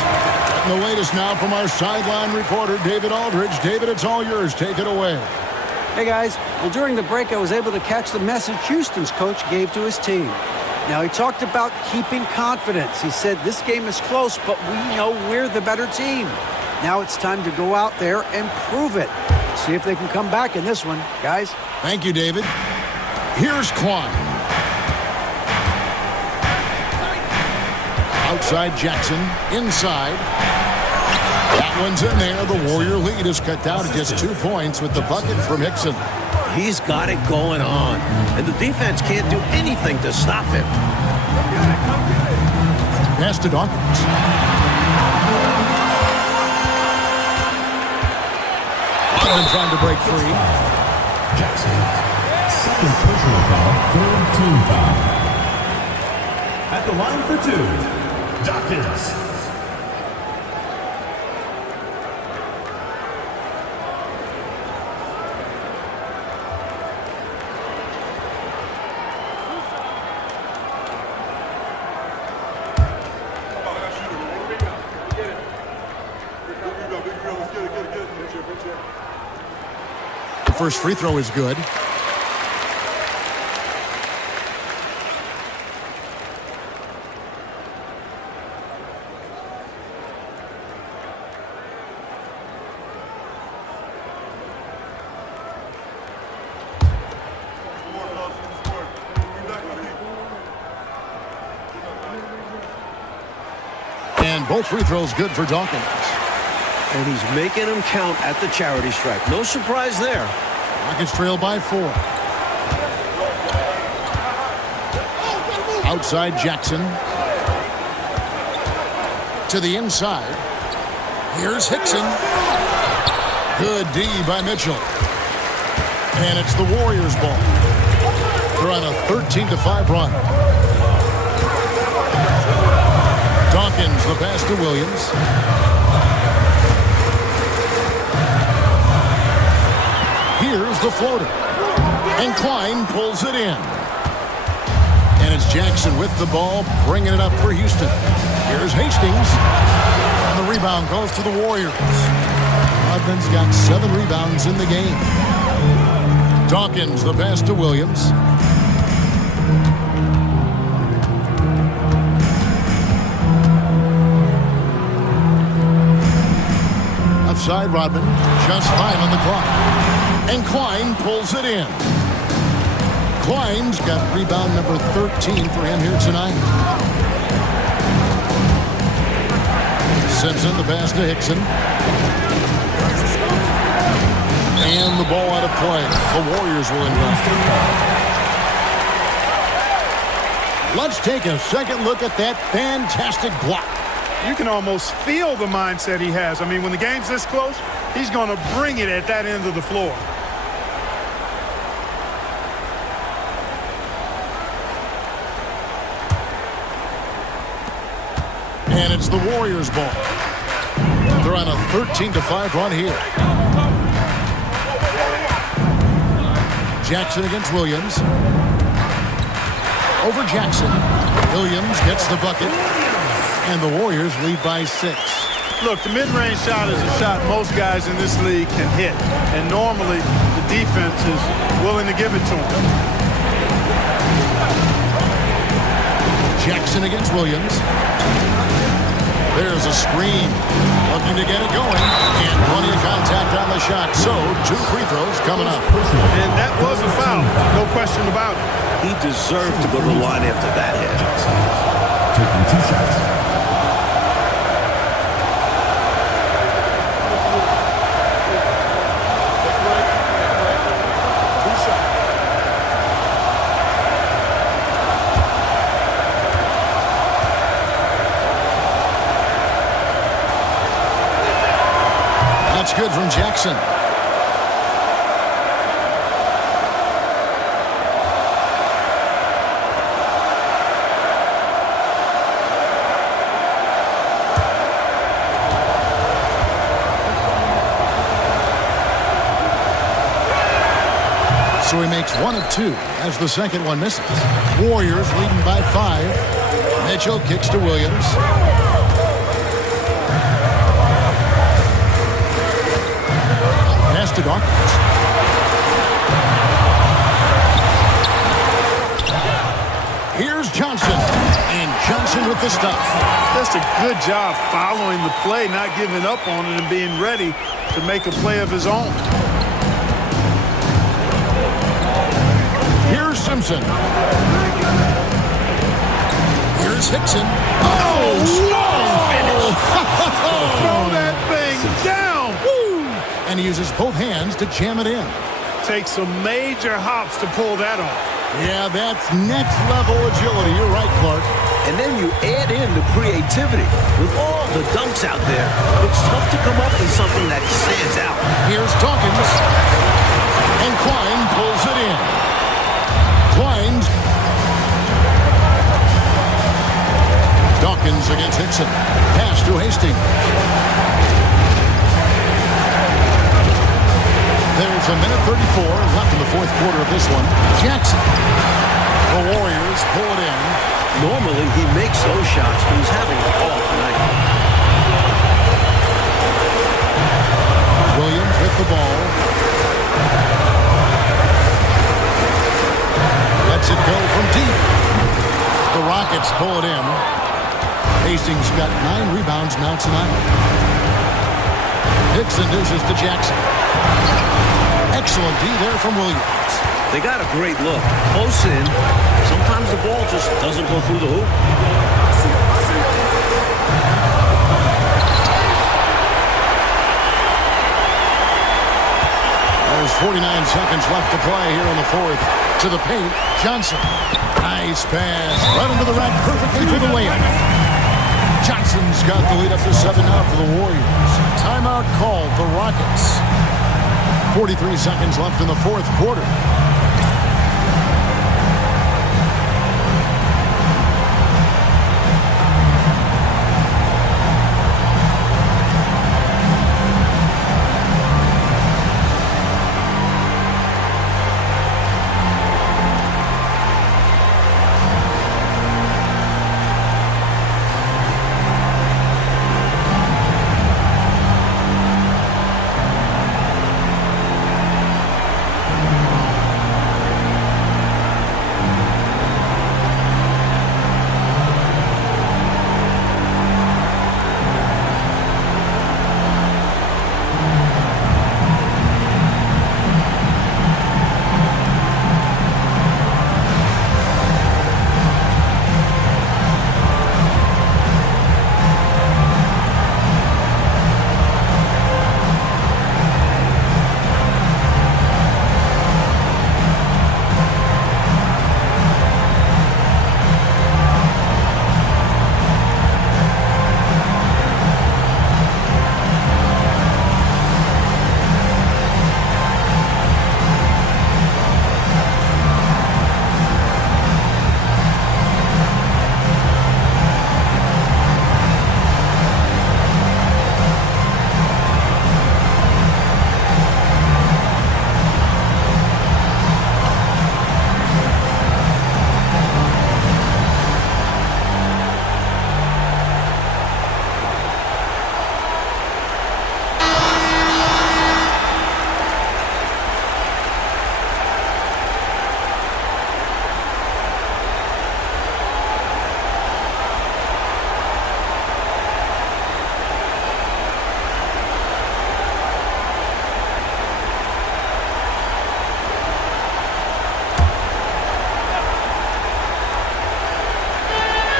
And the latest now from our sideline reporter, David Aldridge. David, it's all yours. Take it away. Hey, guys. Well, during the break, I was able to catch the message Houston's coach gave to his team. Now, he talked about keeping confidence. He said, this game is close, but we know we're the better team. Now it's time to go out there and prove it. See if they can come back in this one, guys. Thank you, David. Here's Klein. Outside Jackson, inside. That one's in there. The Warrior lead is cut down to just 2 points with the bucket from Hickson. He's got it going on, and the defense can't do anything to stop him. Pass to Dawkins. Been trying to break free. Jackson, second personal foul, third team foul. At the line for 2, Dawkins. First free throw is good. And both free throws good for Dawkins. And he's making them count at the charity stripe. No surprise there. Rockets trail by 4. Outside Jackson. To the inside. Here's Hickson. Good D by Mitchell. And it's the Warriors' ball. They're on a 13-5 run. Dawkins, the pass to Williams. Here's the floater. And Klein pulls it in. And it's Jackson with the ball, bringing it up for Houston. Here's Hastings. And the rebound goes to the Warriors. Rodman's got 7 rebounds in the game. Dawkins, the pass to Williams. Outside Rodman. Just 5 on the clock. And Klein pulls it in. Klein's got rebound number 13 for him here tonight. Simpson, the pass to Hickson. And the ball out of play. The Warriors will inbound. Let's take a second look at that fantastic block. You can almost feel the mindset he has. I mean, when the game's this close, he's going to bring it at that end of the floor. And it's the Warriors' ball. They're on a 13-5 run here. Jackson against Williams. Over Jackson. Williams gets the bucket. And the Warriors lead by 6. Look, the mid-range shot is a shot most guys in this league can hit. And normally, the defense is willing to give it to him. Jackson against Williams. There's a screen. Looking to get it going. And plenty of contact on the shot. So, 2 free throws coming up. And that was a foul. No question about it. He deserved to go to the line after that hit. Taking 2 shots. That's good from Jackson. So he makes 1 of 2 as the second one misses. Warriors leading by 5. Mitchell kicks to Williams. Pass to Dawkins. Here's Johnson. And Johnson with the stop. Just a good job following the play, not giving up on it and being ready to make a play of his own. Here's Simpson. Here's Hickson. Oh, strong finish. Throw that thing down. Woo! And he uses both hands to jam it in. Takes some major hops to pull that off. Yeah, that's next level agility. You're right, Clark. And then you add in the creativity. With all the dunks out there, it's tough to come up with something that stands out. Here's Dawkins. And Klein pulls it in. Klein's. Dawkins against Hickson. Pass to Hastings. There's a minute 34 left in the fourth quarter of this one. Jackson. The Warriors pull it in. Normally, he makes those shots, but he's having an off night. Williams with the ball. Lets it go from deep. The Rockets pull it in. Hastings got 9 rebounds now tonight. Hickson dishes to Jackson. Excellent D there from Williams. They got a great look. Close in. Sometimes the ball just doesn't go through the hoop. There's 49 seconds left to play here in the fourth. To the paint, Johnson. Nice pass. Right into the rack perfectly for the layup. Johnson's got the lead up to 7 now for the Warriors. Timeout called, the Rockets. 43 seconds left in the fourth quarter.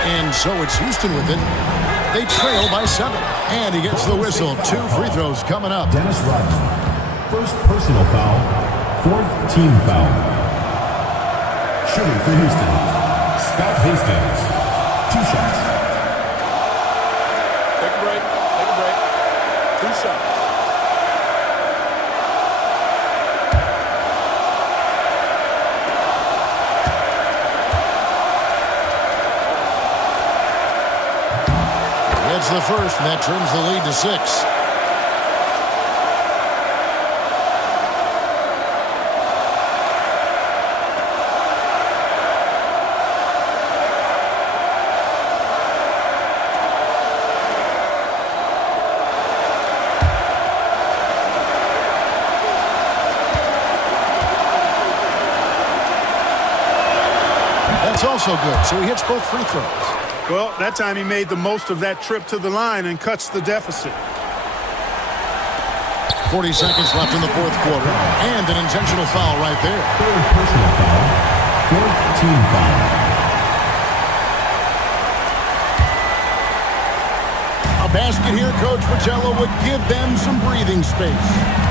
And so it's Houston with it. They trail by 7. And he gets the whistle. 2 free throws coming up. Dennis Rodman. First personal foul. Fourth team foul. Shooting for Houston. Scott Hastings. 2 shots. Take a break. Take a break. 2 shots. That's the first, and that trims the lead to 6. also good, so he hits both free throws. Well, that time he made the most of that trip to the line and cuts the deficit. 40 seconds left in the fourth quarter, and an intentional foul right there. Third personal foul. Fourth team foul. A basket here, Coach Pacello would give them some breathing space.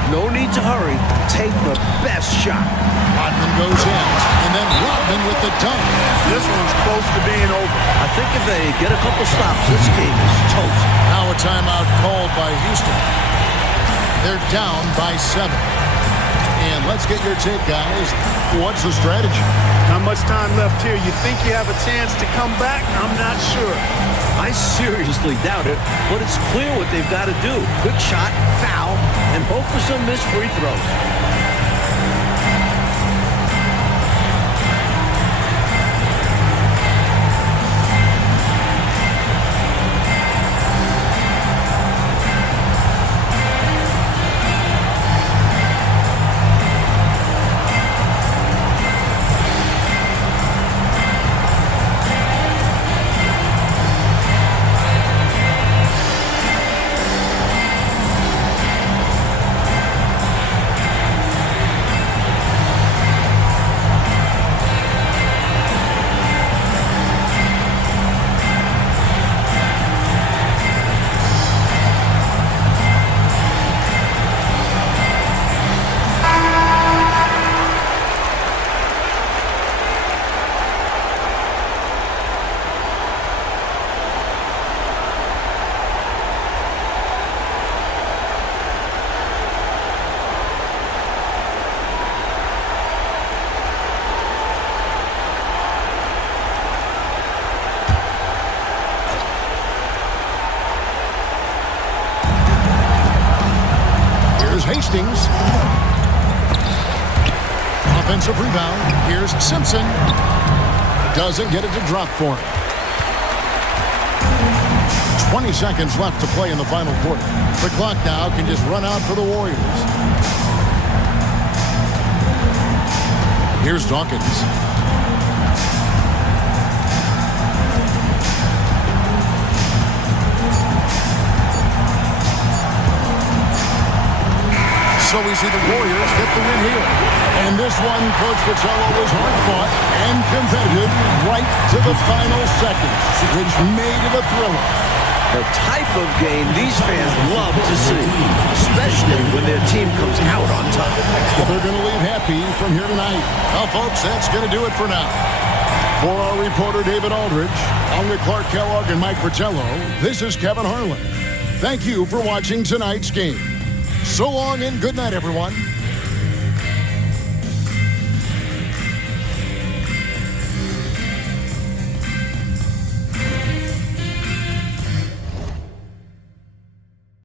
No need to hurry. Take the best shot. Rodman goes in, and then Rodman with the dunk. This one's close to being over. I think if they get a couple stops, this game is toast. Now a timeout called by Houston. They're down by 7. And let's get your take, guys. What's the strategy? Not much time left here. You think you have a chance to come back? I'm not sure. I seriously doubt it, but it's clear what they've got to do. Quick shot, foul, and hope for some missed free throws. Hastings. Offensive rebound. Here's Simpson. Doesn't get it to drop for him. 20 seconds left to play in the final quarter. The clock now can just run out for the Warriors. Here's Dawkins. So we see the Warriors get the win here. And this one, Coach Pacello, was hard-fought and competitive right to the final seconds, which made it a thriller. The type of game these fans love to see, especially when their team comes out on top. They're going to leave happy from here tonight. Well, folks, that's going to do it for now. For our reporter, David Aldridge, along with Clark Kellogg and Mike Pacello, this is Kevin Harlan. Thank you for watching tonight's game. So long and good night, everyone.